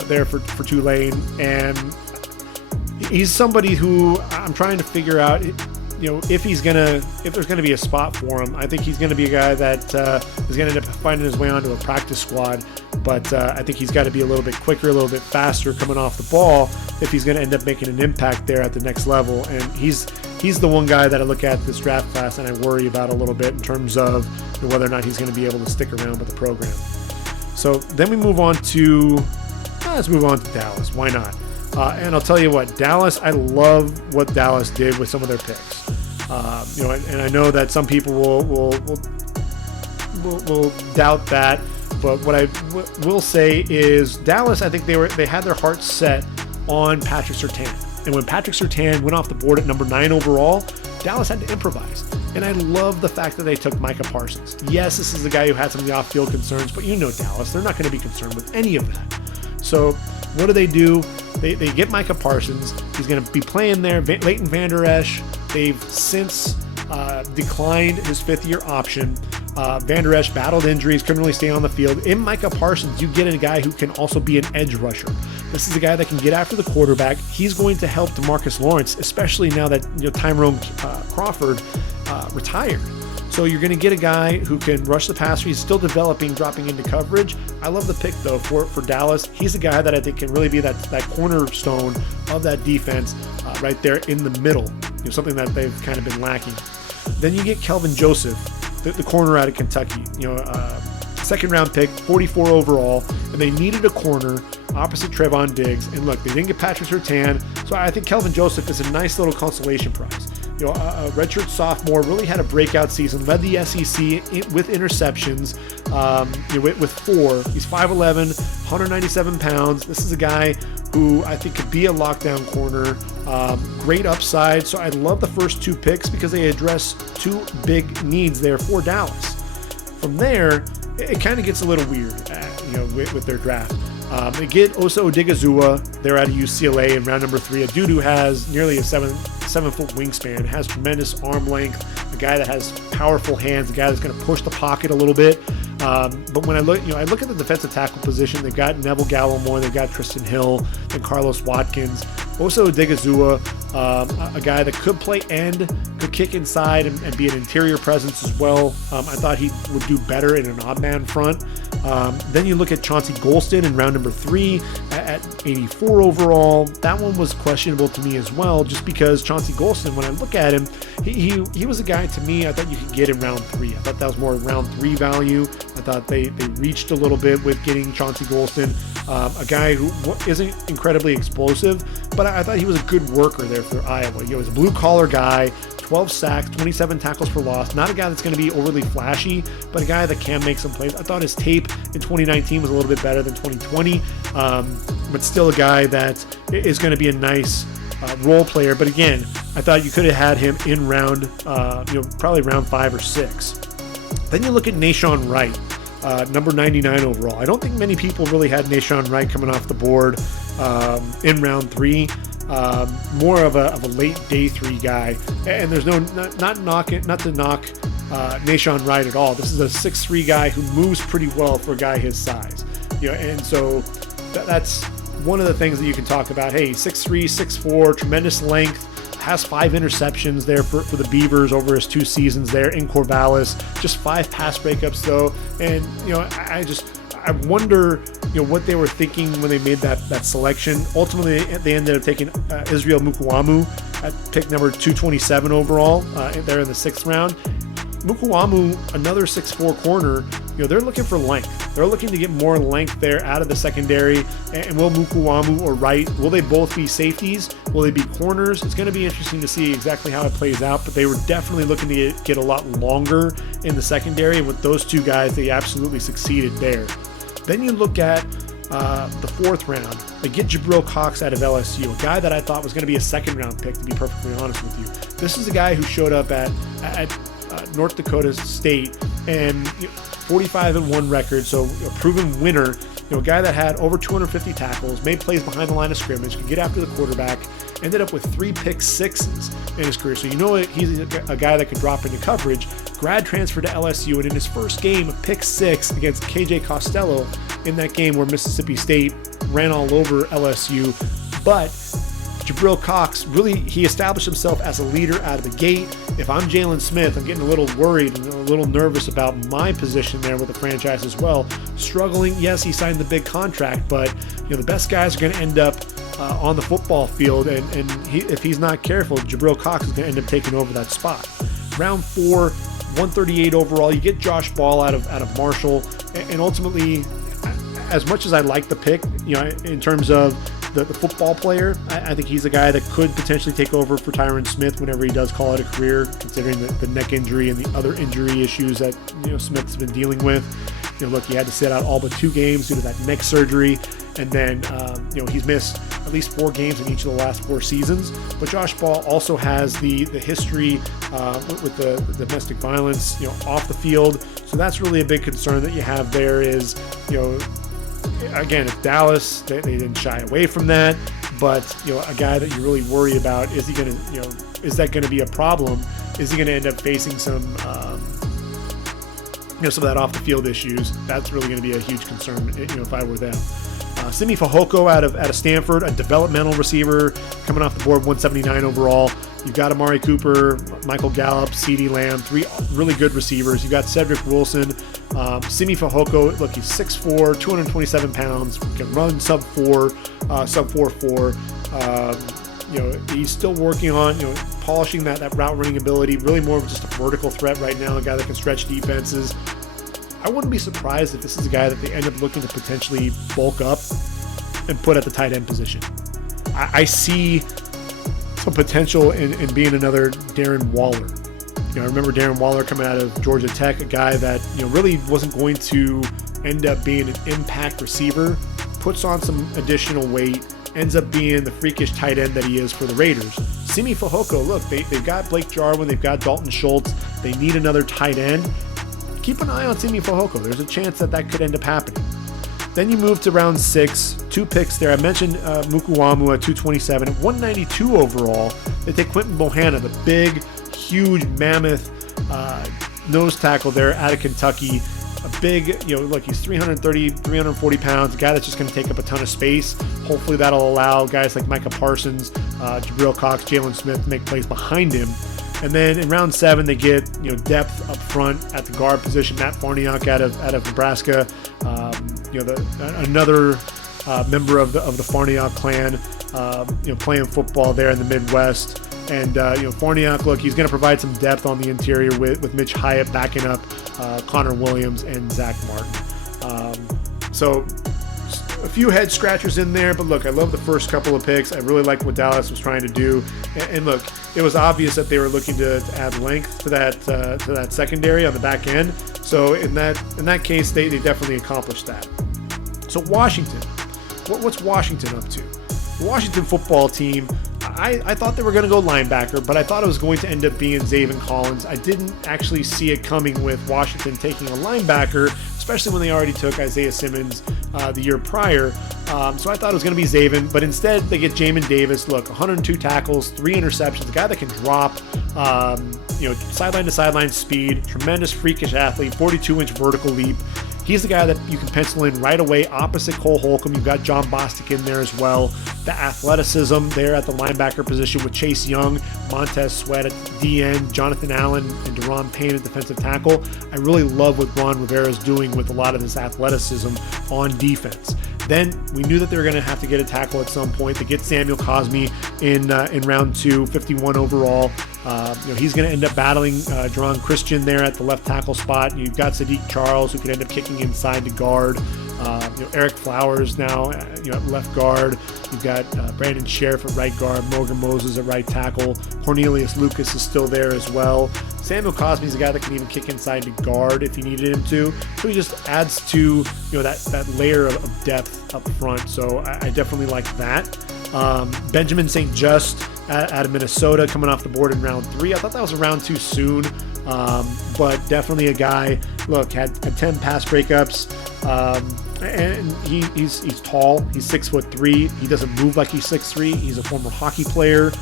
there for Tulane, and he's somebody who I'm trying to figure out, if there's gonna be a spot for him. I think he's gonna be a guy that is gonna end up finding his way onto a practice squad. But I think he's got to be a little bit quicker, a little bit faster coming off the ball if he's going to end up making an impact there at the next level. And he's the one guy that I look at this draft class and I worry about a little bit in terms of whether or not he's going to be able to stick around with the program. So then we move on to let's move on to Dallas. Why not? And I'll tell you what, Dallas. I love what Dallas did with some of their picks. And I know that some people will doubt that. But what I will say is Dallas, I think they had their hearts set on Patrick Surtain. And when Patrick Surtain went off the board at number 9 overall, Dallas had to improvise. And I love the fact that they took Micah Parsons. Yes, this is the guy who had some of the off-field concerns, but Dallas, they're not going to be concerned with any of that. So what do? They get Micah Parsons. He's going to be playing there. Leighton Vander Esch, they've since declined his 5th-year option. Vander Esch battled injuries, couldn't really stay on the field. In Micah Parsons, you get a guy who can also be an edge rusher. This is a guy that can get after the quarterback. He's going to help DeMarcus Lawrence, especially now that Tyrone Crawford retired. So you're going to get a guy who can rush the passer. He's still developing, dropping into coverage. I love the pick, though, for Dallas. He's a guy that I think can really be that cornerstone of that defense right there in the middle, something that they've kind of been lacking. Then you get Kelvin Joseph, the corner out of Kentucky, 2nd round pick, 44 overall, and they needed a corner opposite Trevon Diggs. And look, they didn't get Patrick Surtain, so I think Kelvin Joseph is a nice little consolation prize. A redshirt sophomore, really had a breakout season, led the SEC with interceptions, with 4. He's 5'11", 197 pounds. This is a guy who I think could be a lockdown corner. Great upside. So I love the first 2 picks because they address 2 big needs there for Dallas. From there, it kind of gets a little weird, with their draft. They get Osa Odigizua. They're out of UCLA in round number 3. A dude who has nearly a 7-foot wingspan, has tremendous arm length, a guy that has powerful hands, a guy that's going to push the pocket a little bit. But when I look at the defensive tackle position, they've got Neville Gallimore, they've got Tristan Hill and Carlos Watkins. Osa Odigizua, a guy that could play end, could kick inside and be an interior presence as well. I thought he would do better in an odd man front. Then you look at Chauncey Golston in round number 3 at 84 overall. That one was questionable to me as well, just because Chauncey Golston, when I look at him, he was a guy to me I thought you could get in round 3. I thought that was more round 3 value. I thought they reached a little bit with getting Chauncey Golston, a guy who isn't incredibly explosive, but I thought he was a good worker there for Iowa. He was a blue-collar guy, 12 sacks, 27 tackles for loss. Not a guy that's going to be overly flashy, but a guy that can make some plays. I thought his tape in 2019 was a little bit better than 2020, but still a guy that is going to be a nice role player. But again, I thought you could have had him in round, probably round 5 or 6. Then you look at Nahshon Wright, number 99 overall. I don't think many people really had Nahshon Wright coming off the board in round 3. More of a late day 3 guy, and there's not to knock Nahshon Wright at all. This is a 6'3" guy who moves pretty well for a guy his size, and so that's one of the things that you can talk about. Hey, 6'3", 6'4", tremendous length, has 5 interceptions there for the Beavers over his 2 seasons there in Corvallis. Just 5 pass breakups though, and I wonder, what they were thinking when they made that selection. Ultimately, they ended up taking Israel Mukuamu at pick number 227 overall there in the 6th round. Mukuamu, another 6'4" corner, they're looking for length. They're looking to get more length there out of the secondary. And will Mukuamu or Wright, will they both be safeties? Will they be corners? It's going to be interesting to see exactly how it plays out, but they were definitely looking to get a lot longer in the secondary. And with those two guys, they absolutely succeeded there. Then you look at the fourth round. They get Jabril Cox out of LSU, a guy that I thought was going to be a second round pick, to be perfectly honest with you. This is a guy who showed up at North Dakota State and 45-1 record, so a proven winner. A guy that had over 250 tackles, made plays behind the line of scrimmage, could get after the quarterback, ended up with 3 pick sixes in his career. So he's a guy that can drop into coverage. Grad transfer to LSU, and in his first game, a pick 6 against KJ Costello in that game where Mississippi State ran all over LSU. But Jabril Cox, really, he established himself as a leader out of the gate. If I'm Jalen Smith, I'm getting a little worried and a little nervous about my position there with the franchise as well. Struggling, yes, he signed the big contract, but the best guys are going to end up on the football field, and if he's not careful, Jabril Cox is going to end up taking over that spot. Round 4, 138 overall, you get Josh Ball out of Marshall, and ultimately, as much as I like the pick, in terms of the football player, I think he's a guy that could potentially take over for Tyron Smith whenever he does call it a career, considering the neck injury and the other injury issues that Smith's been dealing with. Look, he had to sit out all but 2 games due to that neck surgery, and then he's missed at least 4 games in each of the last 4 seasons. But Josh Ball also has the history with the domestic violence off the field, so that's really a big concern that you have there. Is again, if Dallas, they didn't shy away from that, but a guy that you really worry about, is he going to, is that going to be a problem? Is he going to end up facing some of that off the field issues? That's really going to be a huge concern, if I were them. Simi Fehoko out of Stanford, a developmental receiver coming off the board, 179 overall. You've got Amari Cooper, Michael Gallup, CeeDee Lamb, 3 really good receivers. You've got Cedric Wilson. Simi Fehoko, look, he's 6'4", 227 pounds, can run sub 4.4. He's still working on, polishing that route running ability, really more of just a vertical threat right now, a guy that can stretch defenses. I wouldn't be surprised if this is a guy that they end up looking to potentially bulk up and put at the tight end position. I see some potential in being another Darren Waller. I remember Darren Waller coming out of Georgia Tech, a guy that really wasn't going to end up being an impact receiver, puts on some additional weight, ends up being the freakish tight end that he is for the Raiders. Simi Fehoko, look, they've got Blake Jarwin, they've got Dalton Schultz, they need another tight end. Keep an eye on Simi Fehoko. There's a chance that could end up happening. Then you move to round 6, 2 picks there. I mentioned Mukuamu at 227, 192 overall. They take Quentin Bohanna, the big, huge, mammoth nose tackle there out of Kentucky. A big, look, he's 330, 340 pounds, a guy that's just going to take up a ton of space. Hopefully that'll allow guys like Micah Parsons, Jabril Cox, Jalen Smith to make plays behind him. And then in round 7, they get depth up front at the guard position. Matt Farniok out of Nebraska, another member of the Farniok clan, playing football there in the Midwest. And Farniok, look, he's going to provide some depth on the interior with Mitch Hyatt backing up Connor Williams and Zach Martin. So a few head scratchers in there, but look, I love the first couple of picks. I really like what Dallas was trying to do, and look, it was obvious that they were looking to add length to that secondary on the back end. So in that case, they definitely accomplished that. So Washington, what's Washington up to? The Washington football team, I thought they were going to go linebacker, but I thought it was going to end up being Zaven Collins. I didn't actually see it coming with Washington taking a linebacker, especially when they already took Isaiah Simmons the year prior. So I thought it was going to be Zaven, but instead they get Jamin Davis. Look, 102 tackles, 3 interceptions, a guy that can drop, sideline to sideline speed, tremendous freakish athlete, 42-inch vertical leap. He's the guy that you can pencil in right away opposite Cole Holcomb. You've got John Bostic in there as well. The athleticism there at the linebacker position with Chase Young, Montez Sweat at DN, Jonathan Allen, and Deron Payne at defensive tackle. I really love what Ron Rivera is doing with a lot of this athleticism on defense. Then we knew that they were going to have to get a tackle at some point. They get Samuel Cosme in round 2, 51 overall. He's going to end up battling Jerron Christian there at the left tackle spot. You've got Sadiq Charles, who could end up kicking inside to guard. Eric Flowers now, at left guard. You've got Brandon Sheriff at right guard, Morgan Moses at right tackle. Cornelius Lucas is still there as well. Samuel Cosme is a guy that can even kick inside to guard if you needed him to. So he just adds to that layer of depth up front. So I definitely like that. Benjamin St. Just out of Minnesota coming off the board in round 3. I thought that was a round too soon, but definitely a guy. Look, had 10 pass breakups. And he's tall. He's 6'3". He doesn't move like he's 6'3". He's a former hockey player.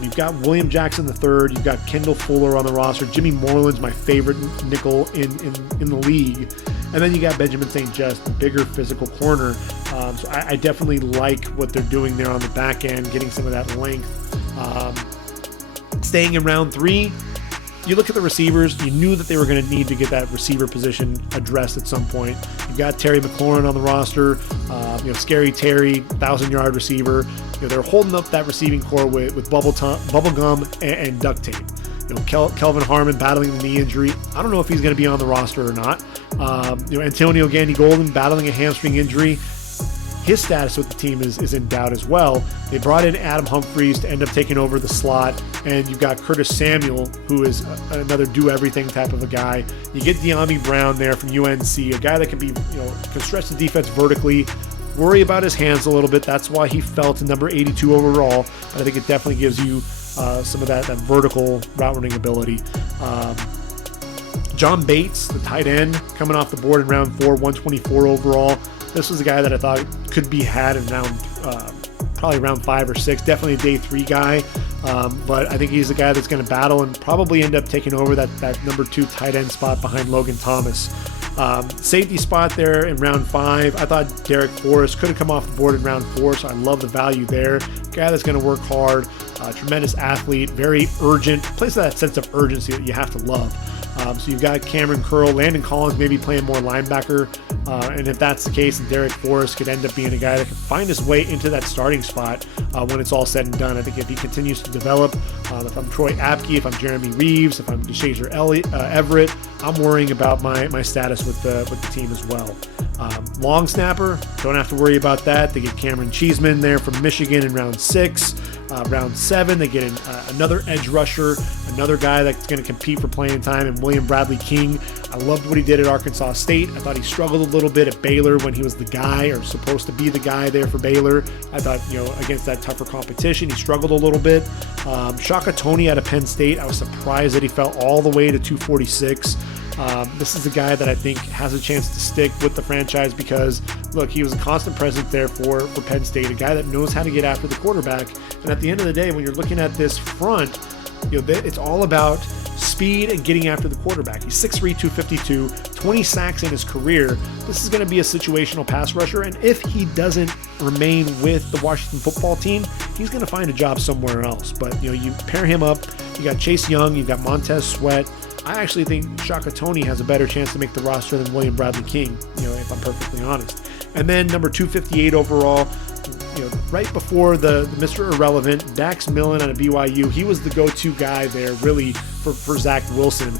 You've got William Jackson III. You've got Kendall Fuller on the roster. Jimmy Moreland's my favorite nickel in the league. And then you got Benjamin St. Just, the bigger physical corner. So I definitely like what they're doing there on the back end, getting some of that length. Staying in round 3, you look at the receivers, you knew that they were going to need to get that receiver position addressed at some point. You've got Terry McLaurin on the roster, Scary Terry, 1,000-yard receiver. They're holding up that receiving core with bubble gum and duct tape. Kelvin Harmon battling the knee injury. I don't know if he's going to be on the roster or not. Antonio Gandy Golden battling a hamstring injury. His status with the team is in doubt as well. They brought in Adam Humphries to end up taking over the slot, and you've got Curtis Samuel, who is another do-everything type of a guy. You get De'Ami Brown there from UNC, a guy that can stretch the defense vertically, worry about his hands a little bit. That's why he fell to number 82 overall. I think it definitely gives you some of that vertical route running ability. John Bates, the tight end, coming off the board in round 4, 124 overall. This was a guy that I thought could be had in probably round 5 or 6. Definitely a day 3 guy, but I think he's a guy that's going to battle and probably end up taking over that number 2 tight end spot behind Logan Thomas. Safety spot there in round 5. I thought Derek Forrest could have come off the board in round 4, so I love the value there. Guy that's going to work hard, tremendous athlete, very urgent, plays that sense of urgency that you have to love. So you've got Cameron Curl, Landon Collins maybe playing more linebacker, and if that's the case, then Derek Forrest could end up being a guy that can find his way into that starting spot when it's all said and done. I think if he continues to develop, if I'm Troy Apke, if I'm Jeremy Reeves, if I'm DeShazer Everett, I'm worrying about my status with the team as well. Long snapper, don't have to worry about that. They get Cameron Cheeseman there from Michigan in round 6. Round 7, they get another edge rusher, another guy that's going to compete for playing time, and William Bradley King. I loved what he did at Arkansas State. I thought he struggled a little bit at Baylor when he was the guy, or supposed to be the guy there for Baylor. I thought, against that tougher competition, he struggled a little bit. Shaka Toney out of Penn State, I was surprised that he fell all the way to 246. This is a guy that I think has a chance to stick with the franchise because, look, he was a constant presence there for Penn State, a guy that knows how to get after the quarterback. And at the end of the day, when you're looking at this front, it's all about speed and getting after the quarterback. He's 6'3", 252, 20 sacks in his career. This is going to be a situational pass rusher, and if he doesn't remain with the Washington football team, he's going to find a job somewhere else. But, you pair him up, you got Chase Young, you've got Montez Sweat. I actually think Shaka Toney has a better chance to make the roster than William Bradley King, if I'm perfectly honest. And then number 258 overall, right before the Mr. Irrelevant, Dax Millen out of BYU, he was the go-to guy there really for Zach Wilson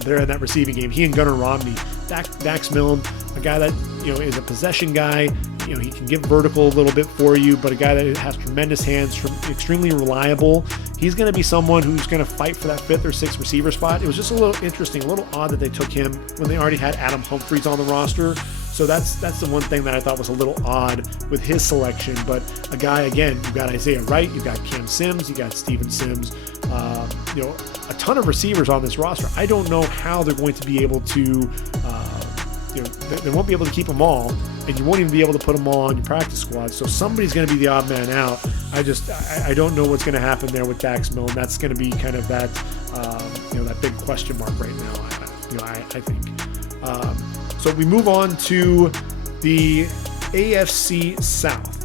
there in that receiving game. He and Gunnar Romney. Dax Millen, a guy that is a possession guy. He can get vertical a little bit for you, but a guy that has tremendous hands, extremely reliable. He's going to be someone who's going to fight for that 5th or 6th receiver spot. It was just a little interesting, a little odd that they took him when they already had Adam Humphries on the roster. So that's the one thing that I thought was a little odd with his selection. But a guy, again, you've got Isaiah Wright, you've got Cam Sims, you got Steven Sims, a ton of receivers on this roster. I don't know how they're going to be able to, they won't be able to keep them all, and you won't even be able to put them all on your practice squad. So somebody's going to be the odd man out. I don't know what's going to happen there with Dax Millen. That's going to be kind of that, that big question mark right now. I think. So we move on to the AFC South.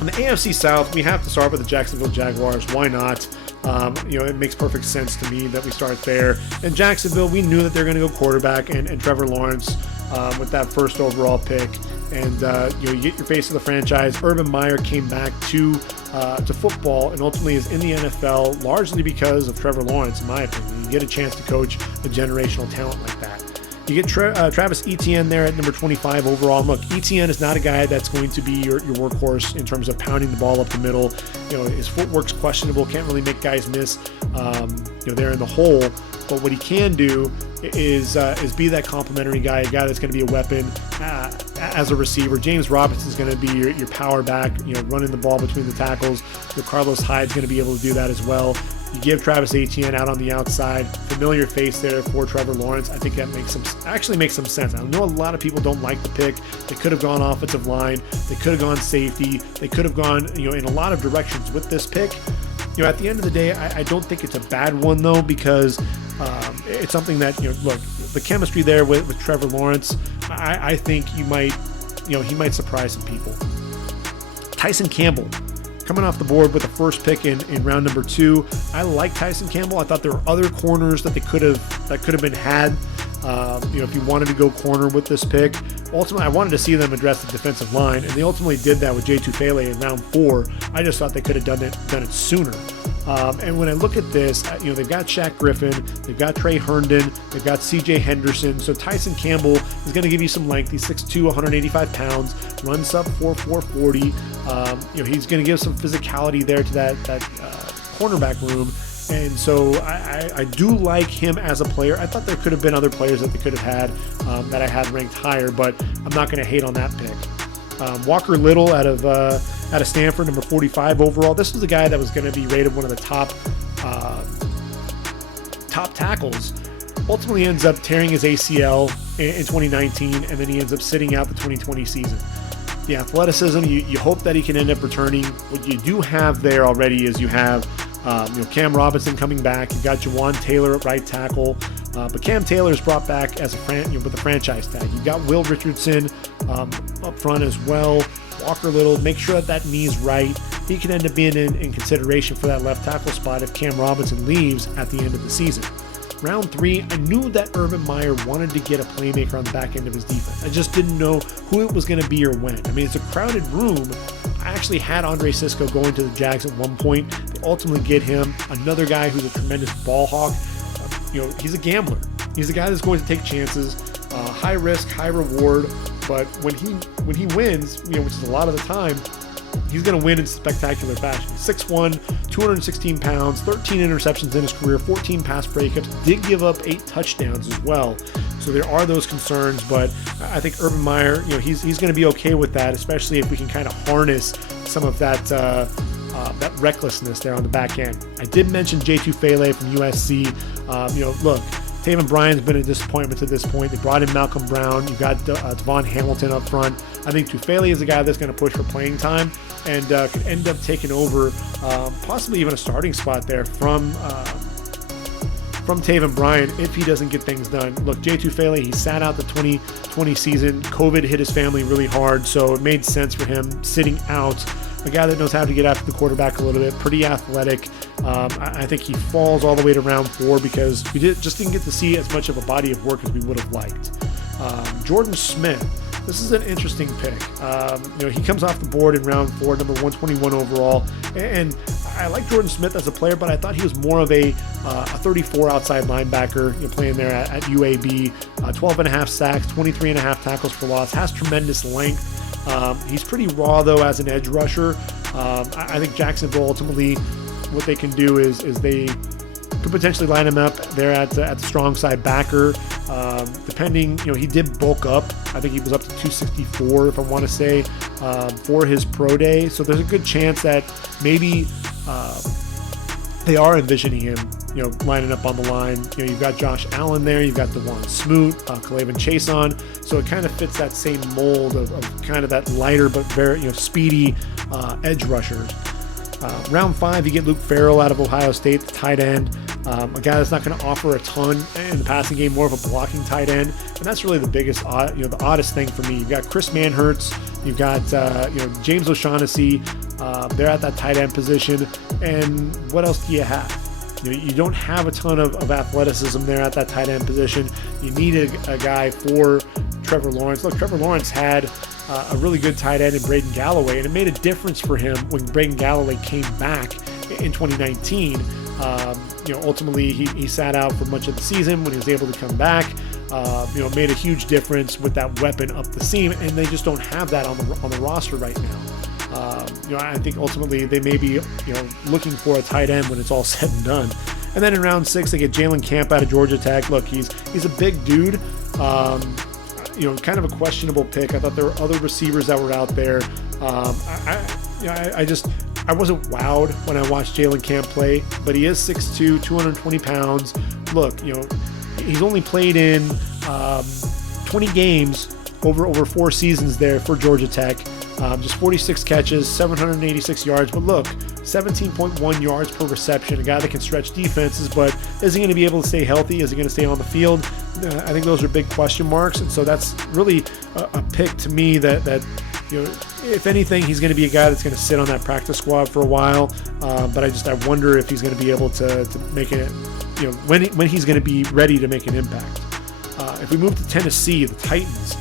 In the AFC South, we have to start with the Jacksonville Jaguars. Why not? It makes perfect sense to me that we start there. In Jacksonville, we knew that they're going to go quarterback and Trevor Lawrence with that first overall pick. and you get your face of the franchise. Urban Meyer came back to football and ultimately is in the NFL largely because of Trevor Lawrence, in my opinion. You get a chance to coach a generational talent like that. You get Travis Etienne there at number 25 overall. And look, Etienne is not a guy that's going to be your workhorse in terms of pounding the ball up the middle. His footwork's questionable, can't really make guys miss, there in the hole. But what he can do is be that complimentary guy, a guy that's going to be a weapon as a receiver. James Robinson is going to be your power back, running the ball between the tackles. Carlos Hyde's going to be able to do that as well. You give Travis Etienne out on the outside, familiar face there for Trevor Lawrence. I think that makes some sense. I know a lot of people don't like the pick. They could have gone offensive line. They could have gone safety. They could have gone, in a lot of directions with this pick. At the end of the day, I don't think it's a bad one though, because it's something that, look, the chemistry there with Trevor Lawrence, I think he might surprise some people. Tyson Campbell, coming off the board with the first pick in round number 2. I like Tyson Campbell. I thought there were other corners that could have been had. If you wanted to go corner with this pick. Ultimately, I wanted to see them address the defensive line, and they ultimately did that with Jay Tufele in round 4. I just thought they could have done it sooner. And when I look at this, they've got Shaq Griffin, they've got Trey Herndon, they've got C.J. Henderson. So Tyson Campbell is going to give you some length. He's 6'2", 185 pounds, runs up 4.40. He's going to give some physicality there to that cornerback room. And so I do like him as a player. I thought there could have been other players that they could have had that I had ranked higher, but I'm not going to hate on that pick. Walker Little out of Stanford, number 45 overall. This was a guy that was going to be rated one of the top tackles. Ultimately ends up tearing his ACL in 2019, and then he ends up sitting out the 2020 season. The athleticism, you hope that he can end up returning. What you do have there already is you have Cam Robinson coming back. You got Jawan Taylor at right tackle, but Cam Taylor is brought back as with a franchise tag. You got Will Richardson up front as well. Walker Little, make sure that knee's right. He could end up being in consideration for that left tackle spot if Cam Robinson leaves at the end of the season. Round 3, I knew that Urban Meyer wanted to get a playmaker on the back end of his defense. I just didn't know who it was going to be or when. I mean, it's a crowded room. I actually had Andre Cisco going to the Jags at one point. They ultimately get him, another guy who's a tremendous ball hawk. He's a gambler. He's a guy that's going to take chances, high risk, high reward. But when he wins, which is a lot of the time, he's going to win in spectacular fashion. 6'1", 216 pounds, 13 interceptions in his career, 14 pass breakups, did give up 8 touchdowns as well. So there are those concerns, but I think Urban Meyer, he's going to be okay with that, especially if we can kind of harness some of that recklessness there on the back end. I did mention Jay Tufele from USC. Look, Taven Bryan's been a disappointment to this point. They brought in Malcolm Brown. You've got Devon Hamilton up front. I think Tufele is a guy that's going to push for playing time and could end up taking over possibly even a starting spot there from Taven Bryan if he doesn't get things done. Look, Jay Tufele, he sat out the 2020 season. COVID hit his family really hard, so it made sense for him sitting out. A guy that knows how to get after the quarterback a little bit, pretty athletic. I think he falls all the way to round 4 because we just didn't get to see as much of a body of work as we would have liked. Jordan Smith, this is an interesting pick. He comes off the board in round 4, number 121 overall, and I like Jordan Smith as a player, but I thought he was more of a 34 outside linebacker, playing there at UAB. 12.5 sacks, 23.5 tackles for loss, has tremendous length. He's pretty raw though as an edge rusher. I think Jacksonville ultimately, what they can do is they could potentially line him up there at the strong side backer. Depending, he did bulk up. I think he was up to 264, if I want to say, for his pro day. So there's a good chance that maybe they are envisioning him, lining up on the line. You've got Josh Allen there, you've got Devon Smoot, Kalavan Chason. So it kind of fits that same mold of kind of that lighter but very speedy edge rushers. Round 5, you get Luke Farrell out of Ohio State, the tight end. A guy that's not going to offer a ton in the passing game, more of a blocking tight end, and that's really the biggest, the oddest thing for me. You've got Chris Manhertz, you've got James O'Shaughnessy. They're at that tight end position, and what else do you have? You don't have a ton of athleticism there at that tight end position. You need a guy for Trevor Lawrence. Look, Trevor Lawrence had a really good tight end in Braden Galloway, and it made a difference for him when Braden Galloway came back in 2019. Ultimately he sat out for much of the season. When he was able to come back, made a huge difference with that weapon up the seam, and they just don't have that on the roster right now. I think ultimately they may be, looking for a tight end when it's all said and done. And then in round 6, they get Jalen Camp out of Georgia Tech. Look, he's a big dude. Kind of a questionable pick. I thought there were other receivers that were out there. I wasn't wowed when I watched Jalen Camp play, but he is 6'2", 220 pounds. Look, he's only played in 20 games over 4 seasons there for Georgia Tech. Just 46 catches, 786 yards. But look, 17.1 yards per reception. A guy that can stretch defenses, but is he going to be able to stay healthy? Is he going to stay on the field? I think those are big question marks. And so that's really a pick to me that if anything, he's going to be a guy that's going to sit on that practice squad for a while. But I wonder if he's going to be able to make it, when he's going to be ready to make an impact. If we move to Tennessee, the Titans,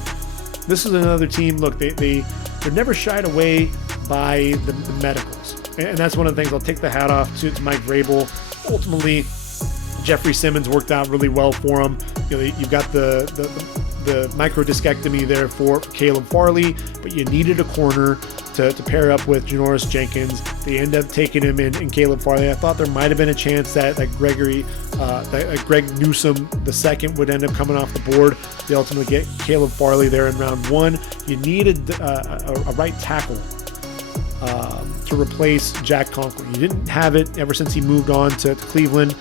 this is another team. Look, they're never shied away by the medicals. And that's one of the things. I'll take the hat off to Mike Vrabel. Ultimately, Jeffrey Simmons worked out really well for him. You've got the microdiscectomy there for Caleb Farley, but you needed a corner to pair up with Janoris Jenkins. They end up taking him in Caleb Farley. I thought there might have been a chance that Greg Newsome II would end up coming off the board. They ultimately get Caleb Farley there in round 1. You needed a right tackle to replace Jack Conklin. You didn't have it ever since he moved on to Cleveland.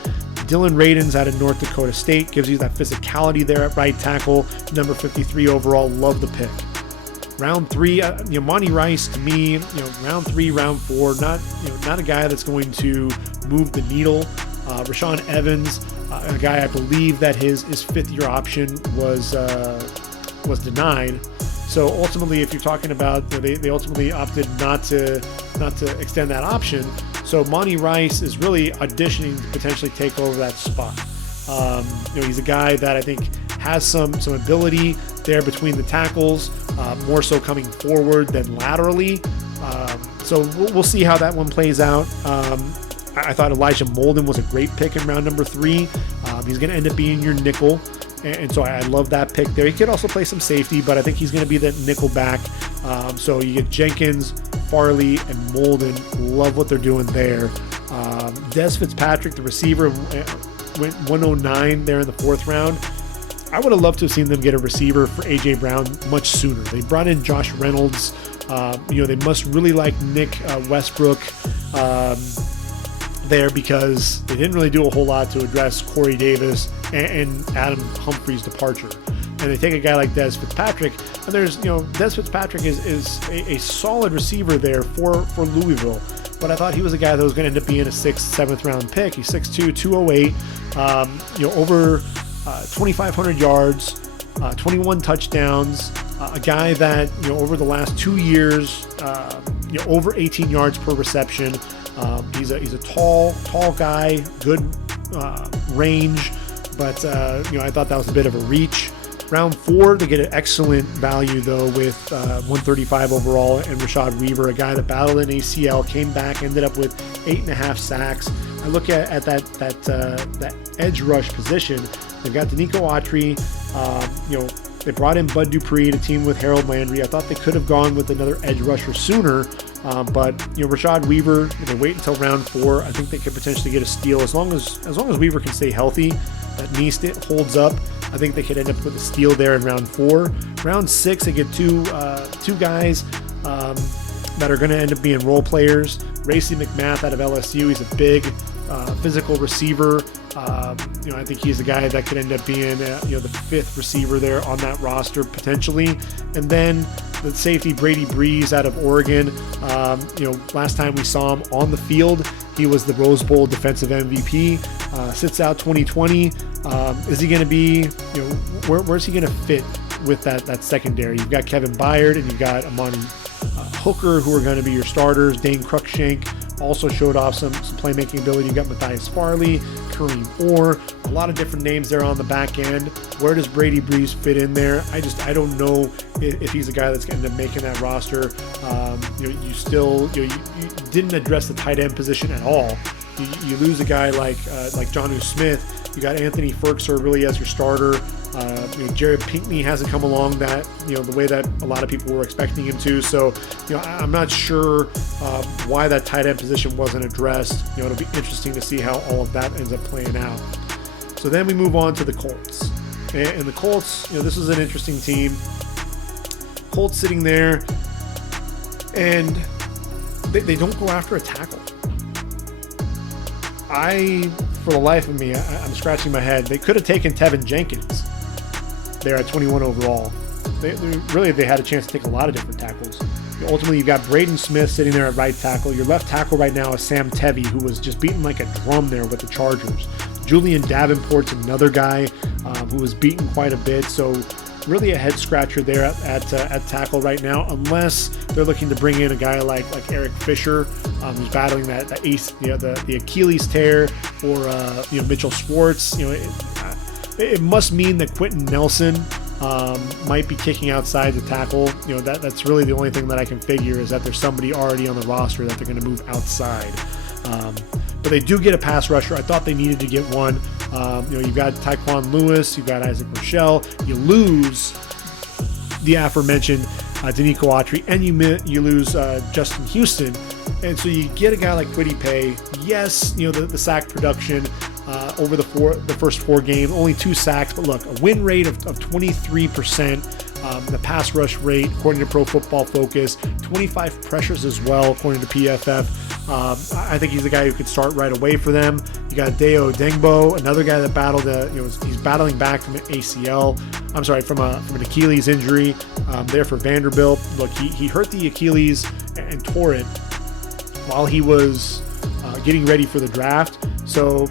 Dylan Radins out of North Dakota State gives you that physicality there at right tackle. Number 53 overall. Love the pick. Round 3, Monty Rice to me, round 3, round 4, not a guy that's going to move the needle. Rashaan Evans, a guy I believe that his 5th-year option was denied. So ultimately, if you're talking about, they ultimately opted not to extend that option. So Monty Rice is really auditioning to potentially take over that spot. He's a guy that I think has some ability there between the tackles, more so coming forward than laterally. So we'll see how that one plays out. I thought Elijah Molden was a great pick in round number 3. He's going to end up being your nickel. And so I love that pick there. He could also play some safety, but I think he's going to be that nickel back. So you get Jenkins, Farley, and Molden. Love what they're doing there. Des Fitzpatrick, the receiver, went 109 there in the 4th round. I would have loved to have seen them get a receiver for A.J. Brown much sooner. They brought in Josh Reynolds. They must really like Nick Westbrook there, because they didn't really do a whole lot to address Corey Davis and Adam Humphrey's departure. And they take a guy like Des Fitzpatrick, and there's, Des Fitzpatrick is a solid receiver there for Louisville. But I thought he was a guy that was going to end up being a 6th, 7th round pick. He's 6'2", 208, over 2,500 yards, 21 touchdowns. A guy that, over the last 2 years, over 18 yards per reception. He's a tall guy, good range, but I thought that was a bit of a reach. Round 4, they get an excellent value though with 135 overall and Rashad Weaver, a guy that battled an ACL, came back, ended up with 8.5 sacks. I look at that edge rush position. They've got Danico Autry. They brought in Bud Dupree to team with Harold Landry. I thought they could have gone with another edge rusher sooner. But Rashad Weaver, if they wait until round 4, I think they could potentially get a steal as long as Weaver can stay healthy. That knee holds up. I think they could end up with a steal there in round 4. Round 6, they get two guys that are going to end up being role players. Racey McMath out of LSU. He's a big physical receiver. I think he's the guy that could end up being the 5th receiver there on that roster potentially. And then the safety Brady Breeze out of Oregon. Last time we saw him on the field, he was the Rose Bowl defensive MVP. Sits out 2020. Is he going to be, where's he going to fit with that secondary? You've got Kevin Byard and you've got Amani Hooker, who are going to be your starters. Dane Cruikshank also showed off some playmaking ability. You got Matthias Farley, Kareem Orr, a lot of different names there on the back end. Where does Brady Breeze fit in there? I don't know if he's a guy that's going to end up making that roster. You didn't address the tight end position at all. You lose a guy like Jonnu Smith. You got Anthony Ferkser really as your starter. Jared Pinkney hasn't come along the way that a lot of people were expecting him to. So, I'm not sure why that tight end position wasn't addressed. It'll be interesting to see how all of that ends up playing out. So then we move on to the Colts. And the Colts, this is an interesting team. Colts sitting there, and they don't go after a tackle. For the life of me, I'm scratching my head. They could have taken Tevin Jenkins there at 21 overall. They had a chance to take a lot of different tackles. Ultimately, you've got Braden Smith sitting there at right tackle. Your left tackle right now is Sam Tevy, who was just beaten like a drum there with the Chargers. Julian Davenport's another guy who was beaten quite a bit. So really a head scratcher there at tackle right now, unless they're looking to bring in a guy like Eric Fisher, who's battling the Achilles tear, or Mitchell Schwartz. It must mean that Quentin Nelson might be kicking outside the tackle. That's really the only thing that I can figure, is that there's somebody already on the roster that they're going to move outside. But they do get a pass rusher. I thought they needed to get one. You've got Tyquan Lewis, you've got Isaac Rochelle. You lose the aforementioned Danico Autry, and you lose Justin Houston. And so you get a guy like Kwity Paye. Yes, the sack production over the first 4 games, only 2 sacks, but look, a win rate of 23%. The pass rush rate, according to Pro Football Focus, 25 pressures as well, according to PFF. I think he's the guy who could start right away for them. You got Deo Dengbo, another guy that battled, he's battling back from an ACL. I'm sorry, from an Achilles injury there for Vanderbilt. Look, he hurt the Achilles and tore it while he was getting ready for the draft. So,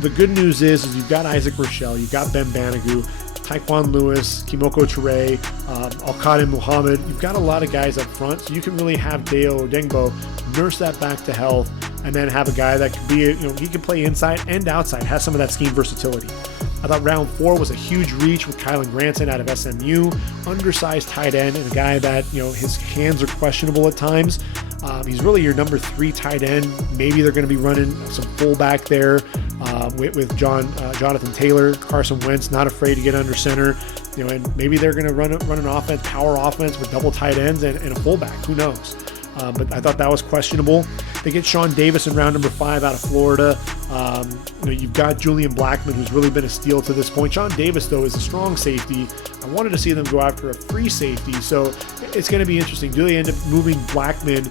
the good news is you've got Isaac Rochelle, you've got Ben Banogu, Tyquan Lewis, Kimoko Ture, Al-Qadim Muhammad. You've got a lot of guys up front, so you can really have Deo Dengbo nurse that back to health, and then have a guy that could be, he can play inside and outside, has some of that scheme versatility. I thought round 4 was a huge reach with Kylan Granson out of SMU, undersized tight end, and a guy that, his hands are questionable at times. He's really your number 3 tight end. Maybe they're going to be running some fullback there with Jonathan Taylor, Carson Wentz, not afraid to get under center. And maybe they're going to run an offense, power offense with double tight ends and a fullback. Who knows? But I thought that was questionable. They get Sean Davis in round number 5 out of Florida. You've got Julian Blackman, who's really been a steal to this point. Sean Davis, though, is a strong safety. I wanted to see them go after a free safety, so it's going to be interesting. Do they end up moving Blackman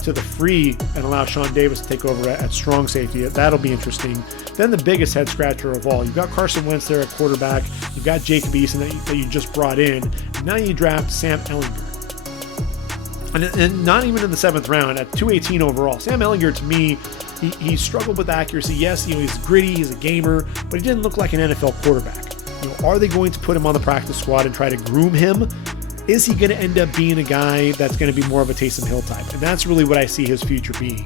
to the free and allow Sean Davis to take over at strong safety? That'll be interesting. Then the biggest head scratcher of all, you've got Carson Wentz there at quarterback. You've got Jacob Eason that you just brought in. And now you draft Sam Ehlinger. And not even in the 7th round, at 218 overall. Sam Ehlinger, to me, he struggled with accuracy. Yes, he's gritty, he's a gamer, but he didn't look like an NFL quarterback. Are they going to put him on the practice squad and try to groom him? Is he going to end up being a guy that's going to be more of a Taysom Hill type? And that's really what I see his future being.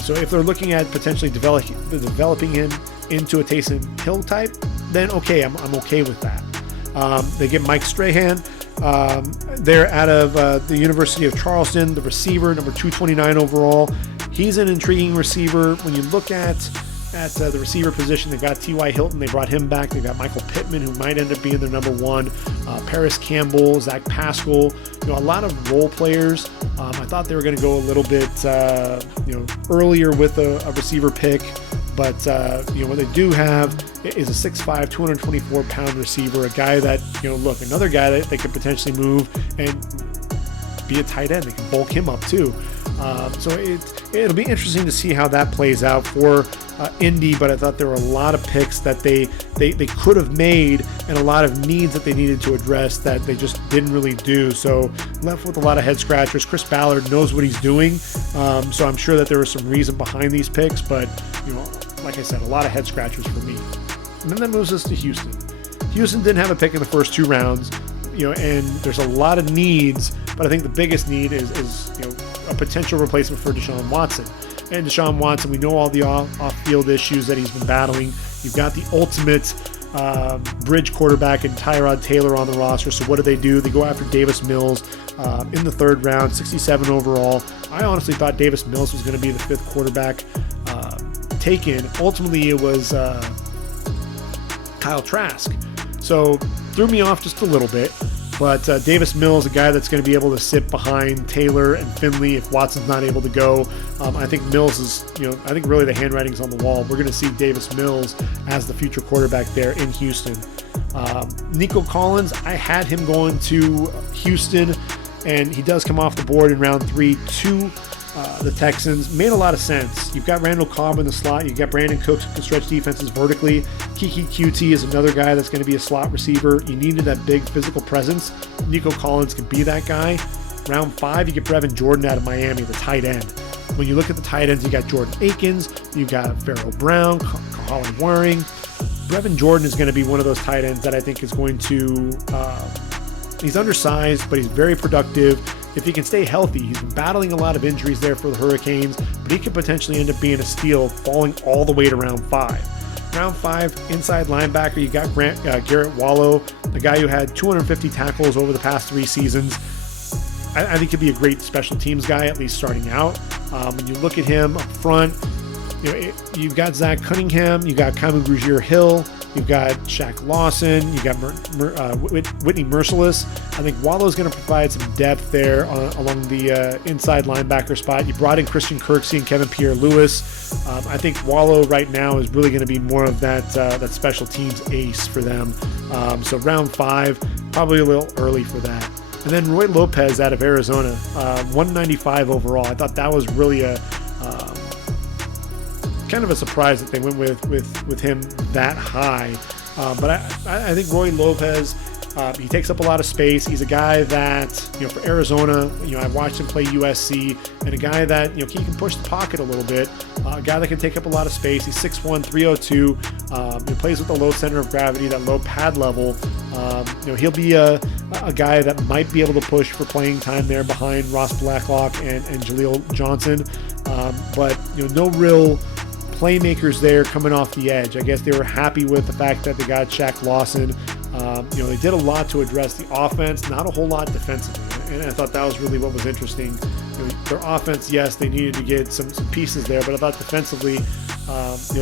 So if they're looking at potentially developing him into a Taysom Hill type, then okay, I'm okay with that. They get Mike Strahan. They're out of the University of Charleston, the receiver, number 229 overall. He's an intriguing receiver. When you look at the receiver position, they've got T.Y. Hilton. They brought him back. They've got Michael Pittman, who might end up being their number 1. Paris Campbell, Zach Pascal. A lot of role players. I thought they were going to go a little bit, earlier with a receiver pick. But, what they do have is a 6'5", 224-pound receiver, a guy that, another guy that they could potentially move and be a tight end. They can bulk him up too. So it'll be interesting to see how that plays out for Indy, but I thought there were a lot of picks that they could have made and a lot of needs that they needed to address that they just didn't really do. So left with a lot of head scratchers. Chris Ballard knows what he's doing, so I'm sure that there was some reason behind these picks, but like I said, a lot of head scratchers for me. And then that moves us to Houston. Houston didn't have a pick in the first 2 rounds, and there's a lot of needs, but I think the biggest need is a potential replacement for Deshaun Watson. And Deshaun Watson, we know all the off-field issues that he's been battling. You've got the ultimate bridge quarterback in Tyrod Taylor on the roster. So what do? They go after Davis Mills in the 3rd round, 67 overall. I honestly thought Davis Mills was going to be the 5th quarterback taken. Ultimately, it was Kyle Trask. So threw me off just a little bit. But Davis Mills, a guy that's going to be able to sit behind Taylor and Finley if Watson's not able to go. I think Mills is, I think really the handwriting's on the wall. We're going to see Davis Mills as the future quarterback there in Houston. Nico Collins, I had him going to Houston, and he does come off the board in round 3 to the Texans. Made a lot of sense. You've got Randall Cobb in the slot. You've got Brandon Cooks who can stretch defenses vertically. Kiki QT is another guy that's going to be a slot receiver. You needed that big physical presence. Nico Collins can be that guy. Round 5, you get Brevin Jordan out of Miami, the tight end. When you look at the tight ends, you got Jordan Akins, you got Pharaoh Brown, Colin Waring. Brevin Jordan is going to be one of those tight ends that I think is going to he's undersized, but he's very productive. If he can stay healthy, he's been battling a lot of injuries there for the Hurricanes, but he could potentially end up being a steal, falling all the way to round 5. Round 5, inside linebacker, you got Garrett Wallow, the guy who had 250 tackles over the past 3 seasons. I think he'd be a great special teams guy, at least starting out. When you look at him up front, you've got Zach Cunningham, you got Kamu Grugier-Hill, you've got Shaq Lawson, you got Whitney Merciless. I think Wallow's going to provide some depth there along the inside linebacker spot. You brought in Christian Kirksey and Kevin Pierre-Louis. I think Wallow right now is really going to be more of that special teams ace for them. So round 5, probably a little early for that. And then Roy Lopez out of Arizona, 195 overall. I thought that was really a kind of a surprise that they went with him that high. But I think Roy Lopez, he takes up a lot of space. He's a guy that, for Arizona, I've watched him play USC, and a guy that, he can push the pocket a little bit. A guy that can take up a lot of space. He's 6'1", 302. He plays with a low center of gravity, that low pad level. He'll be a guy that might be able to push for playing time there behind Ross Blacklock and Jaleel Johnson. But no real playmakers there coming off the edge. I guess they were happy with the fact that they got Shaq Lawson. They did a lot to address the offense, not a whole lot defensively. And I thought that was really what was interesting. Their offense, yes, they needed to get some pieces there, but I thought defensively,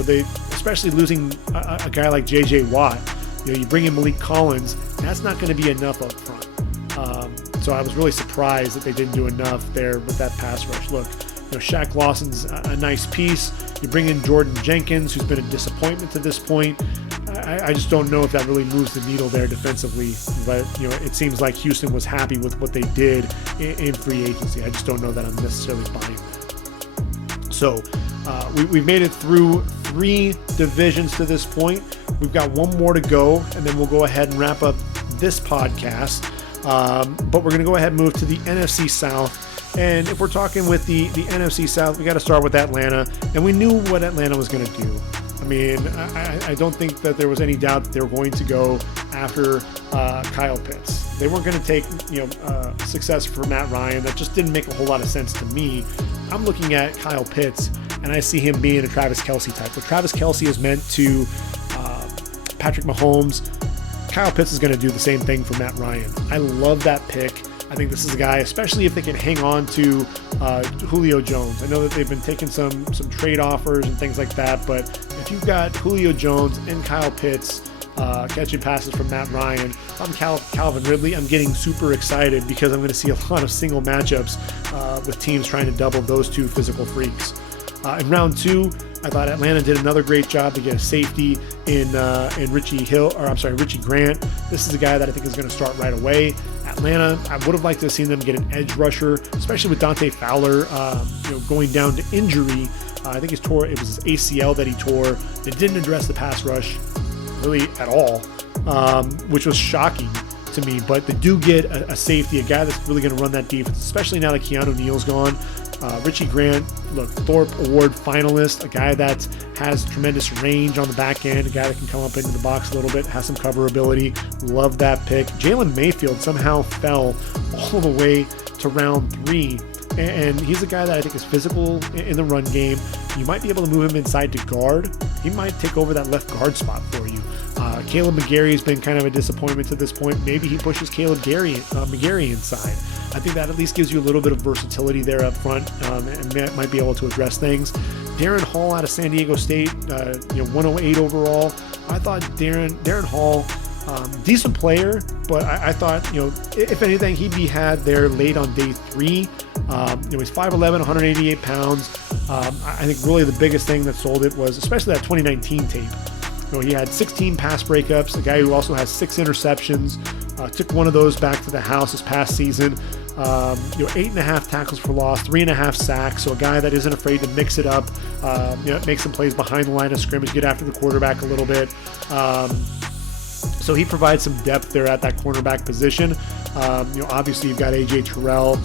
they, especially losing a guy like J.J. Watt, you bring in Malik Collins, that's not going to be enough up front. So I was really surprised that they didn't do enough there with that pass rush. Look, Shaq Lawson's a nice piece. You bring in Jordan Jenkins, who's been a disappointment to this point. I just don't know if that really moves the needle there defensively. But, it seems like Houston was happy with what they did in free agency. I just don't know that I'm necessarily buying that. So we've made it through 3 divisions to this point. We've got one more to go, and then we'll go ahead and wrap up this podcast. But we're going to go ahead and move to the NFC South. And if we're talking with the NFC South, we got to start with Atlanta. And we knew what Atlanta was going to do. I mean, I don't think that there was any doubt that they were going to go after Kyle Pitts. They weren't going to take success for Matt Ryan. That just didn't make a whole lot of sense to me. I'm looking at Kyle Pitts, and I see him being a Travis Kelce type. What Travis Kelce is meant to Patrick Mahomes, Kyle Pitts is going to do the same thing for Matt Ryan. I love that pick. I think this is a guy, especially if they can hang on to Julio Jones. I know that they've been taking some trade offers and things like that, but if you've got Julio Jones and Kyle Pitts catching passes from Matt Ryan, I'm Calvin Ridley. I'm getting super excited because I'm going to see a lot of single matchups with teams trying to double those 2 physical freaks. In round 2, I thought Atlanta did another great job to get a safety in Richie Grant. This is a guy that I think is going to start right away. Atlanta, I would have liked to have seen them get an edge rusher, especially with Dante Fowler, going down to injury. I think it was his ACL that he tore. They didn't address the pass rush really at all, which was shocking to me. But they do get a safety, a guy that's really going to run that defense, especially now that Keanu Neal's gone. Richie Grant, look, Thorpe Award finalist, a guy that has tremendous range on the back end, a guy that can come up into the box a little bit, has some cover ability. Love that pick. Jalen Mayfield somehow fell all the way to round 3. And he's a guy that I think is physical in the run game. You might be able to move him inside to guard. He might take over that left guard spot for you. Caleb McGarry has been kind of a disappointment to this point. Maybe he pushes McGarry inside. I think that at least gives you a little bit of versatility there up front, and might be able to address things. Darren Hall out of San Diego State, 108 overall. I thought Darren Hall, decent player, but I thought, if anything, he'd be had there late on day 3. He's 5'11", 188 pounds. I think really the biggest thing that sold it was especially that 2019 tape. He had 16 pass breakups, a guy who also has 6 interceptions, took one of those back to the house this past season. 8.5 tackles for loss, 3.5 sacks. So a guy that isn't afraid to mix it up, make some plays behind the line of scrimmage, get after the quarterback a little bit. So he provides some depth there at that cornerback position. Obviously you've got AJ Terrell,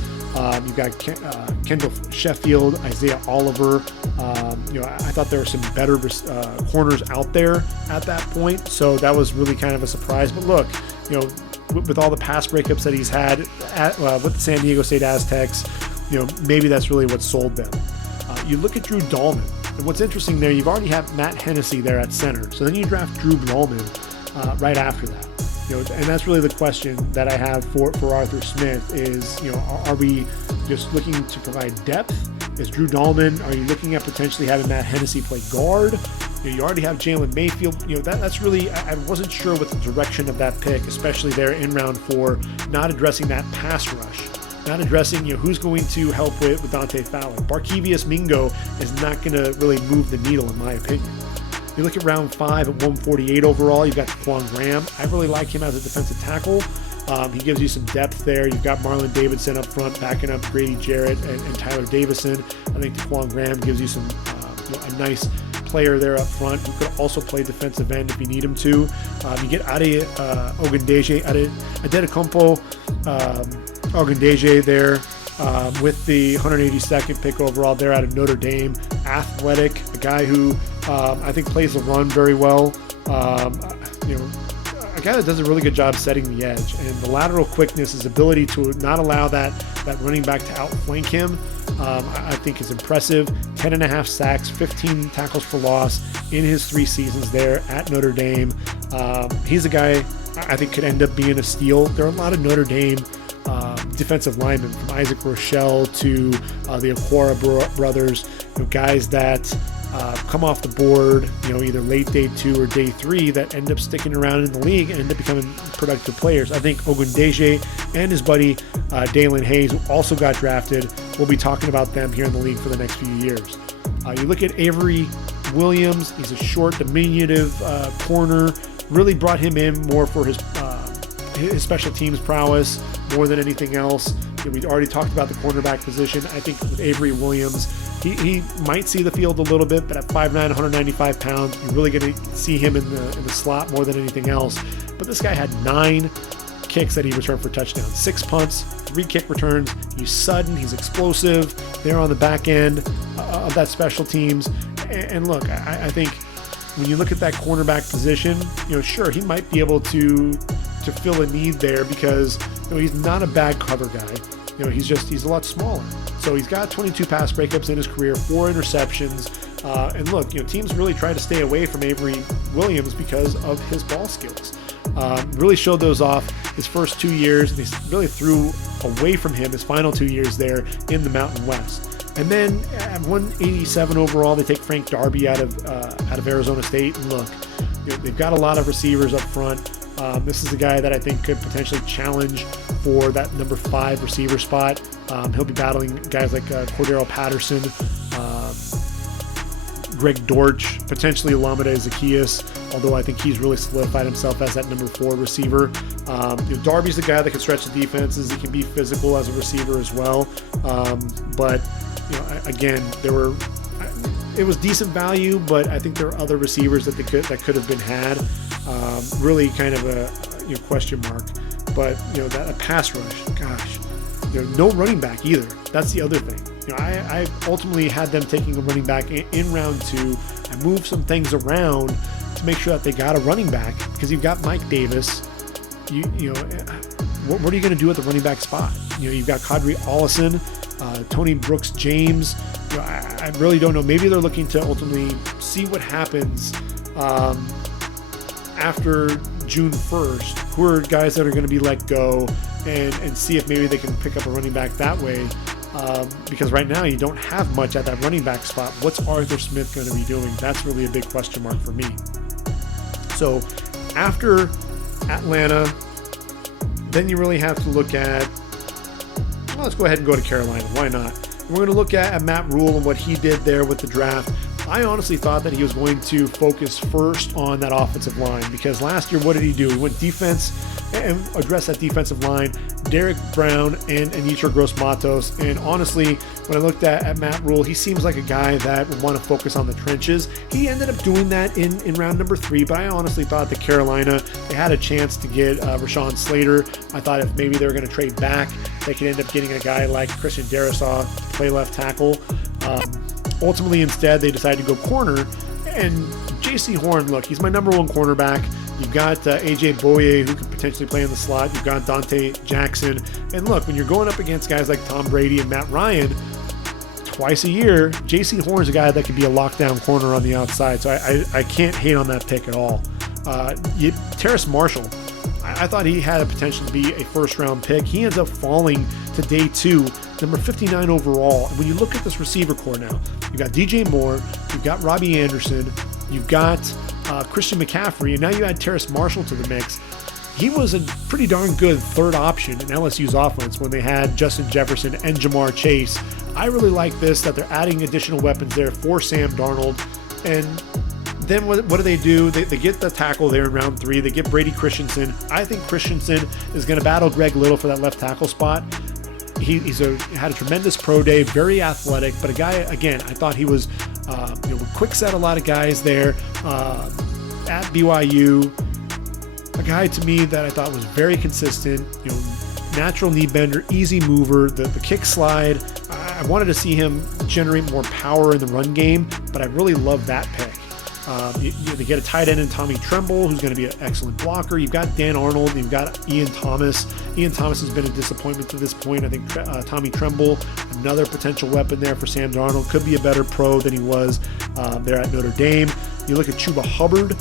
you've got Kendall Sheffield, Isaiah Oliver. I thought there were some better corners out there at that point, so that was really kind of a surprise. But look, with all the pass breakups that he's had with the San Diego State Aztecs, maybe that's really what sold them. You look at Drew Dahlman, and what's interesting there, you've already had Matt Hennessy there at center, so then you draft Drew Dahlman right after that. And that's really the question that I have for Arthur Smith is, are we just looking to provide depth? Is Drew Dahlman, are you looking at potentially having Matt Hennessy play guard? You already have Jalen Mayfield. That's really, I wasn't sure what the direction of that pick, especially there in round 4, not addressing that pass rush, not addressing, who's going to help with Dante Fowler. Barkevious Mingo is not going to really move the needle, in my opinion. You look at round 5 at 148 overall, you've got Quan Graham. I really like him as a defensive tackle. He gives you some depth there. You've got Marlon Davidson up front, backing up Grady Jarrett and Tyler Davison. I think Quan Graham gives you some a nice player there up front who could also play defensive end if you need him to. You get Ade Ogundeji, Adetokunbo Ogundeji there with the 182nd pick overall there out of Notre Dame. Athletic, a guy who I think plays the run very well. A guy that does a really good job setting the edge, and the lateral quickness, his ability to not allow that running back to outflank him, I think is impressive. 10.5 sacks, 15 tackles for loss in his 3 seasons there at Notre Dame. He's a guy I think could end up being a steal. There are a lot of Notre Dame defensive linemen, from Isaac Rochelle to the Aquara brothers, guys that come off the board, either late day 2 or day 3 that end up sticking around in the league and end up becoming productive players. I think Ogundeji and his buddy Dalen Hayes, who also got drafted, we'll be talking about them here in the league for the next few years. You look at Avery Williams, he's a short, diminutive corner. Really brought him in more for his special teams prowess more than anything else. We already talked about the cornerback position. I think with Avery Williams, he might see the field a little bit, but at 5'9", 195 pounds, you're really going to see him in the slot more than anything else. But this guy had 9 kicks that he returned for touchdowns, 6 punts, 3 kick returns. He's sudden, he's explosive. They're on the back end of that special teams. And look, I think when you look at that cornerback position, sure, he might be able to fill a need there because he's not a bad cover guy. He's a lot smaller. So he's got 22 pass breakups in his career, 4 interceptions. And look, teams really try to stay away from Avery Williams because of his ball skills. Really showed those off his first 2 years. They really threw away from him his final 2 years there in the Mountain West. And then at 187 overall, they take Frank Darby out of Arizona State. And look, they've got a lot of receivers up front. This is a guy that I think could potentially challenge for that number 5 receiver spot. He'll be battling guys like Cordero Patterson, Greg Dortch, potentially Olamide Zaccheaus, although I think he's really solidified himself as that number 4 receiver. Darby's the guy that can stretch the defenses. He can be physical as a receiver as well. But again, it was decent value, but I think there are other receivers that could have been had. Really kind of a question mark. But that a pass rush, gosh, no running back either. That's the other thing. I ultimately had them taking a running back in round 2. I moved some things around to make sure that they got a running back because you've got Mike Davis. What are you going to do at the running back spot? You've got Kadri Ollison. Tony Brooks James. I really don't know. Maybe they're looking to ultimately see what happens after June 1st. Who are guys that are going to be let go, and see if maybe they can pick up a running back that way. Because right now you don't have much at that running back spot. What's Arthur Smith going to be doing? That's really a big question mark for me. So after Atlanta, then you really have to look at, well, let's go ahead and go to Carolina. Why not? We're going to look at Matt Rule and what he did there with the draft. I honestly thought that he was going to focus first on that offensive line, because last year, what did he do? He went defense and addressed that defensive line, Derek Brown and Anitra Gross-Matos. And honestly, when I looked at Matt Rule, he seems like a guy that would want to focus on the trenches. He ended up doing that in round number 3, but I honestly thought that Carolina, they had a chance to get Rashawn Slater. I thought if maybe they were going to trade back, they could end up getting a guy like Christian Darrisaw to play left tackle. Ultimately, instead, they decided to go corner. And J.C. Horn, look, he's my number 1 cornerback. You've got A.J. Boye, who could potentially play in the slot. You've got Dante Jackson. And look, when you're going up against guys like Tom Brady and Matt Ryan twice a year, J.C. Horn's a guy that could be a lockdown corner on the outside. So I can't hate on that pick at all. Terrace Marshall, I thought he had a potential to be a first-round pick. He ends up falling to day 2, number 59 overall. And when you look at this receiver core now, you've got DJ Moore, you've got Robbie Anderson, you've got Christian McCaffrey, and now you add Terrace Marshall to the mix. He was a pretty darn good third option in LSU's offense when they had Justin Jefferson and Jamar Chase. I really like this, that they're adding additional weapons there for Sam Darnold. And then what do? They get the tackle there in round 3. They get Brady Christensen. I think Christensen is going to battle Greg Little for that left tackle spot. Had a tremendous pro day, very athletic, but a guy, again, I thought he was would quick set a lot of guys there at BYU. A guy to me that I thought was very consistent, natural knee bender, easy mover, the kick slide. I wanted to see him generate more power in the run game, but I really love that pick. They get a tight end in Tommy Tremble, who's going to be an excellent blocker. You've got Dan Arnold, you've got Ian Thomas. Ian Thomas has been a disappointment to this point. I think Tommy Tremble, another potential weapon there for Sam Darnold, could be a better pro than he was there at Notre Dame. You look at Chuba Hubbard,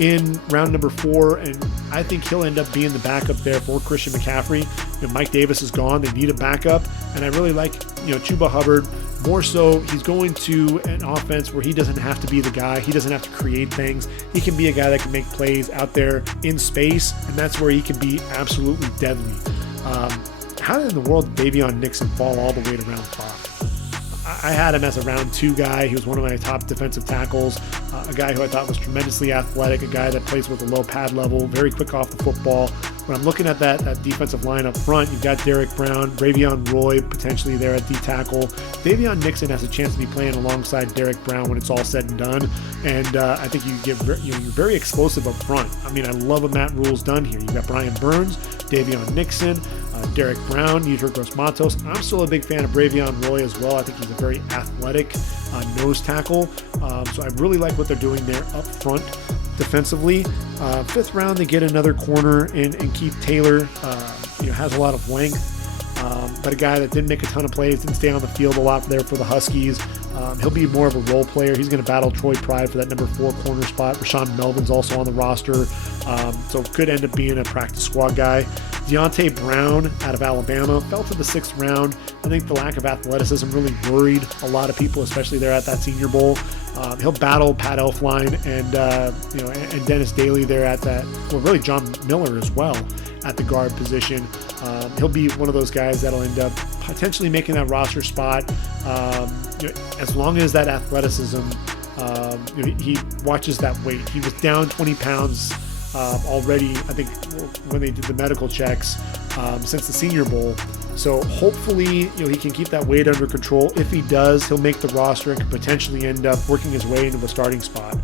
in round number 4, and I think he'll end up being the backup there for Christian McCaffrey. Mike Davis is gone. They need a backup, and I really like, Chuba Hubbard. More so, he's going to an offense where he doesn't have to be the guy. He doesn't have to create things. He can be a guy that can make plays out there in space, and that's where he can be absolutely deadly. How in the world did Davion Nixon fall all the way to round 5? I had him as a round 2 guy. He was one of my top defensive tackles, a guy who I thought was tremendously athletic, a guy that plays with a low pad level, very quick off the football. When I'm looking at that defensive line up front, you've got Derek Brown, Ravion Roy potentially there at D tackle. Davion Nixon has a chance to be playing alongside Derek Brown when it's all said and done, and I think you're very explosive up front. I mean, I love what Matt Rule's done here. You've got Brian Burns, Davion Nixon, Derek Brown, Anitra Gross-Matos. I'm still a big fan of Ravion Roy as well. I think he's a very athletic nose tackle. So I really like what they're doing there up front defensively. 5th round, they get another corner in Keith Taylor. Has a lot of length, but a guy that didn't make a ton of plays, didn't stay on the field a lot there for the Huskies. He'll be more of a role player. He's going to battle Troy Pride for that number 4 corner spot. Rashawn Melvin's also on the roster, so could end up being a practice squad guy. Deontay Brown out of Alabama fell to the 6th round. I think the lack of athleticism really worried a lot of people, especially there at that Senior Bowl. He'll battle Pat Elflein and Dennis Daly there at that. Well, really John Miller as well at the guard position. He'll be one of those guys that'll end up potentially making that roster spot. As long as that athleticism, he watches that weight. He was down 20 pounds already, I think, when they did the medical checks since the Senior Bowl. So hopefully, he can keep that weight under control. If he does, he'll make the roster and could potentially end up working his way into a starting spot.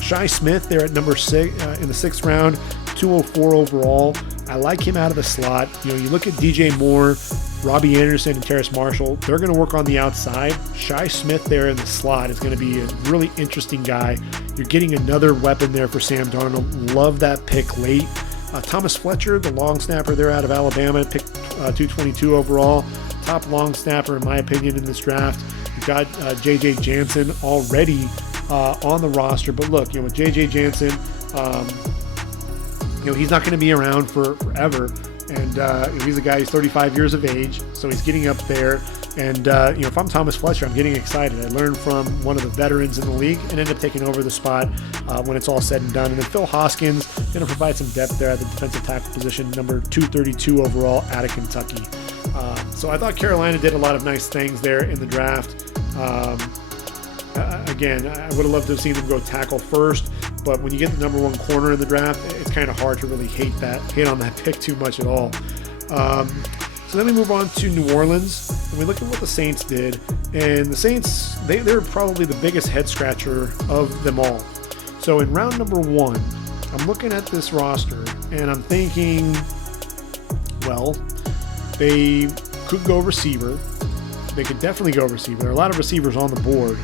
Shi Smith there at number 6 in the 6th round, 204 overall. I like him out of the slot. You look at DJ Moore, Robbie Anderson, and Terrace Marshall. They're going to work on the outside. Shi Smith there in the slot is going to be a really interesting guy. You're getting another weapon there for Sam Darnold. Love that pick late. Thomas Fletcher, the long snapper there out of Alabama, picked 222 overall. Top long snapper, in my opinion, in this draft. You've got J.J. Jansen already on the roster. But look, with J.J. Jansen, he's not going to be around forever. And he's a guy who's 35 years of age, so he's getting up there. And, if I'm Thomas Fletcher, I'm getting excited. I learned from one of the veterans in the league and ended up taking over the spot when it's all said and done. And then Phil Hoskins going to provide some depth there at the defensive tackle position, number 232 overall out of Kentucky. So I thought Carolina did a lot of nice things there in the draft. Again, I would have loved to have seen them go tackle first, but when you get the number one corner in the draft, it's kind of hard to really hate on that pick too much at all. So then we move on to New Orleans, and we look at what the Saints did. And the Saints, they're probably the biggest head scratcher of them all. So in round number 1, I'm looking at this roster, and I'm thinking, well, they could go receiver. They could definitely go receiver. There are a lot of receivers on the board.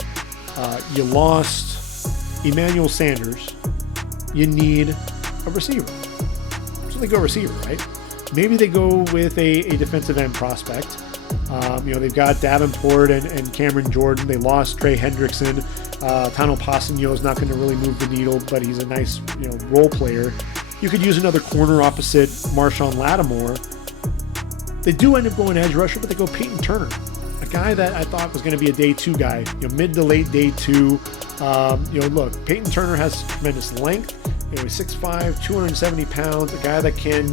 You lost Emmanuel Sanders. You need a receiver. So they go receiver, right? Maybe they go with a defensive end prospect. They've got Davenport and Cameron Jordan. They lost Trey Hendrickson. Tano Passanio is not going to really move the needle, but he's a nice role player. You could use another corner opposite Marshawn Lattimore. They do end up going edge rusher, but they go Peyton Turner, a guy that I thought was going to be a day 2 guy, mid to late day 2. Look, Peyton Turner has tremendous length. He's 6'5", 270 pounds, a guy that can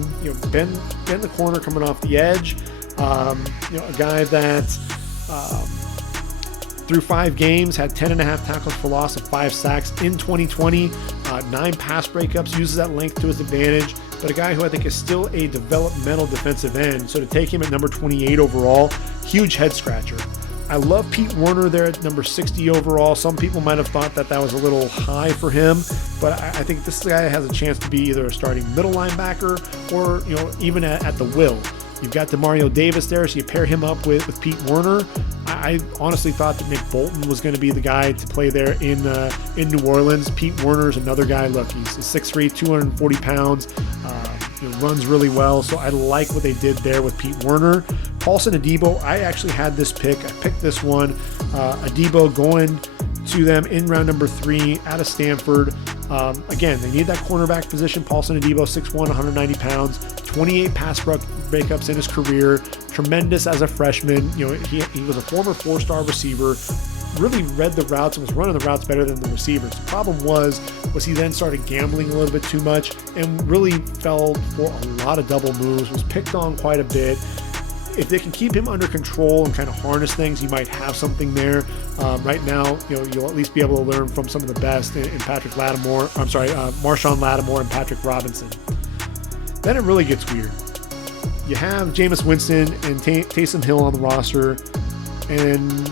bend the corner coming off the edge. A guy that through 5 games had 10.5 tackles for loss and 5 sacks in 2020, 9 pass breakups, uses that length to his advantage, but a guy who I think is still a developmental defensive end. So to take him at number 28 overall, huge head scratcher. I love Pete Werner there at number 60 overall. Some people might have thought that was a little high for him, but I think this guy has a chance to be either a starting middle linebacker or even at the will. You've got Demario Davis there, so you pair him up with Pete Werner. I honestly thought that Nick Bolton was going to be the guy to play there in New Orleans. Pete Werner is another guy. Look, he's 6'3", 240 pounds. Runs really well, so I like what they did there with Pete Werner. Paulson Adebo, I actually had this pick. I picked this one. Adebo going to them in round number 3 out of Stanford. Again, they need that cornerback position. Paulson Adebo, 6'1", 190 pounds, 28 pass breakups in his career. Tremendous as a freshman. He was a former 4-star receiver. Really read the routes and was running the routes better than the receivers. The problem was he then started gambling a little bit too much and really fell for a lot of double moves, was picked on quite a bit. If they can keep him under control and kind of harness things, you might have something there. Right now, you'll at least be able to learn from some of the best in Marshawn Lattimore and Patrick Robinson. Then it really gets weird. You have Jameis Winston and Taysom Hill on the roster, and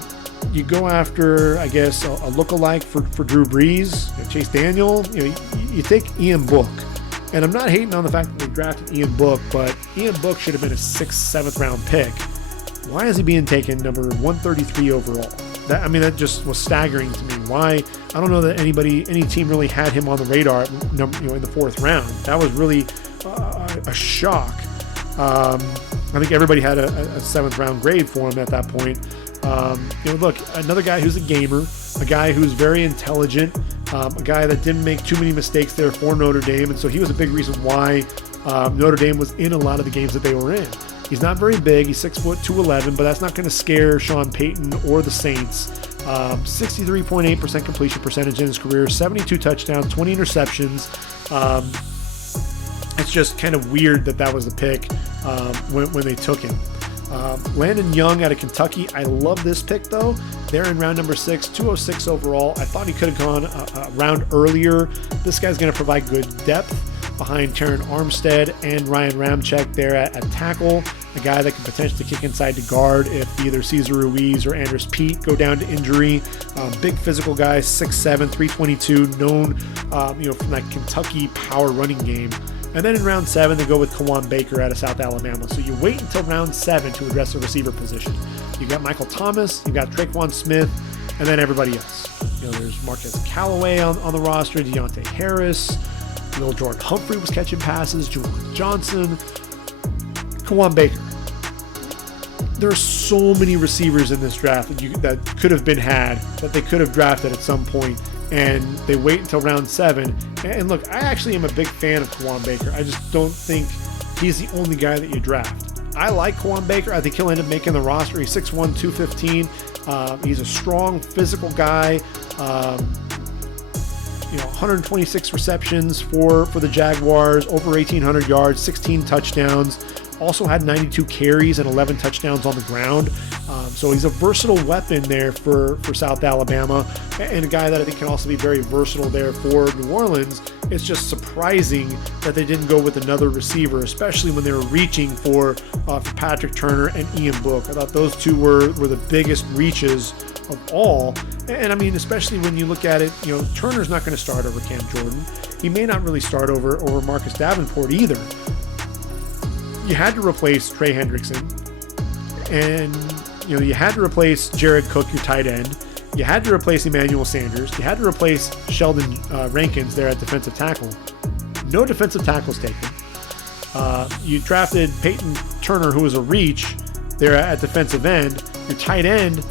you go after, I guess, a lookalike for Drew Brees, Chase Daniel. You take Ian Book. And I'm not hating on the fact that they drafted Ian Book, but Ian Book should have been a 6th, 7th round pick. Why is he being taken number 133 overall? That just was staggering to me. Why? I don't know that any team really had him on the radar, in the 4th round. That was really a shock. I think everybody had a 7th round grade for him at that point. Look, another guy who's a gamer, a guy who's very intelligent, a guy that didn't make too many mistakes there for Notre Dame, and so he was a big reason why Notre Dame was in a lot of the games that they were in. He's not very big. He's 6', 211, but that's not going to scare Sean Payton or the Saints. 63.8% completion percentage in his career, 72 touchdowns, 20 interceptions. It's just kind of weird that was the pick when they took him. Landon Young out of Kentucky. I love this pick, though. They're in round number 6, 206 overall. I thought he could have gone a round earlier. This guy's going to provide good depth behind Terran Armstead and Ryan Ramczyk there at tackle. A guy that can potentially kick inside to guard if either Cesar Ruiz or Andres Pete go down to injury. Big physical guy, 6'7", 322, known from that Kentucky power running game. And then in round 7, they go with Kawan Baker out of South Alabama. So you wait until round 7 to address the receiver position. You got Michael Thomas, you got Traquan Smith, and then everybody else. There's Marquez Callaway on the roster, Deontay Harris, Jordan Humphrey was catching passes, Juwan Johnson, Kawan Baker. There are so many receivers in this draft that could have been had, that they could have drafted at some point, and they wait until round 7. And look, I actually am a big fan of Kawaan Baker. I just don't think he's the only guy that you draft. I like Kawaan Baker. I think he'll end up making the roster. He's 6'1", 215. He's a strong, physical guy. 126 receptions for the Jaguars, over 1,800 yards, 16 touchdowns. Also had 92 carries and 11 touchdowns on the ground. So he's a versatile weapon there for South Alabama, and a guy that I think can also be very versatile there for New Orleans. It's just surprising that they didn't go with another receiver, especially when they were reaching for Patrick Turner and Ian Book. I thought those two were the biggest reaches of all. And I mean, especially when you look at it, Turner's not going to start over Cam Jordan. He may not really start over Marcus Davenport either. You had to replace Trey Hendrickson, and you had to replace Jared Cook, your tight end. You had to replace Emmanuel Sanders. You had to replace Sheldon Rankins there at defensive tackle. No defensive tackles taken. You drafted Peyton Turner, who was a reach there at defensive end. Your tight end,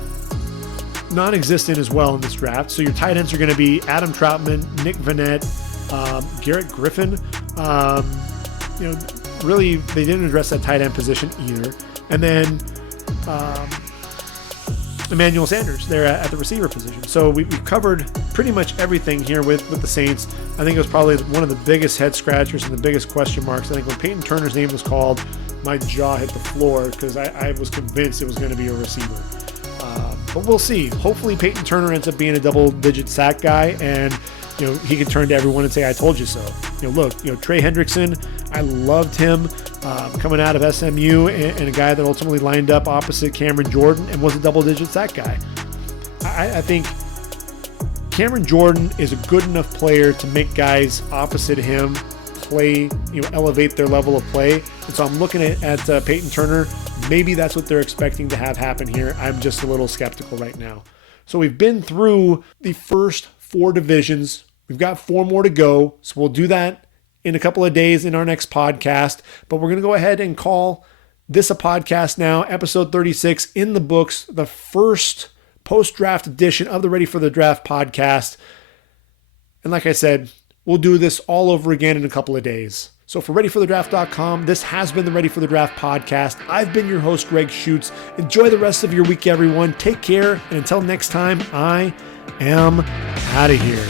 non-existent as well in this draft. So your tight ends are going to be Adam Troutman, Nick Vannett, Garrett Griffin. Really, they didn't address that tight end position either. And then Emmanuel Sanders there at the receiver position. So we've covered pretty much everything here with the Saints. I think it was probably one of the biggest head scratchers and the biggest question marks. I think when Peyton Turner's name was called, my jaw hit the floor because I was convinced it was going to be a receiver. But we'll see. Hopefully Peyton Turner ends up being a double-digit sack guy, and he can turn to everyone and say, "I told you so." Look, Trey Hendrickson, I loved him coming out of SMU, and a guy that ultimately lined up opposite Cameron Jordan and was a double-digit sack guy. I think Cameron Jordan is a good enough player to make guys opposite him play, elevate their level of play. And so I'm looking at Peyton Turner. Maybe that's what they're expecting to have happen here. I'm just a little skeptical right now. So we've been through the first 4 divisions. We've got 4 more to go. So we'll do that in a couple of days in our next podcast. But we're going to go ahead and call this a podcast now. Episode 36 in the books. The first post-draft edition of the Ready for the Draft podcast. And like I said, we'll do this all over again in a couple of days. So for ReadyForTheDraft.com, this has been the Ready for the Draft podcast. I've been your host, Gregg Schutze. Enjoy the rest of your week, everyone. Take care. And until next time, I am out of here.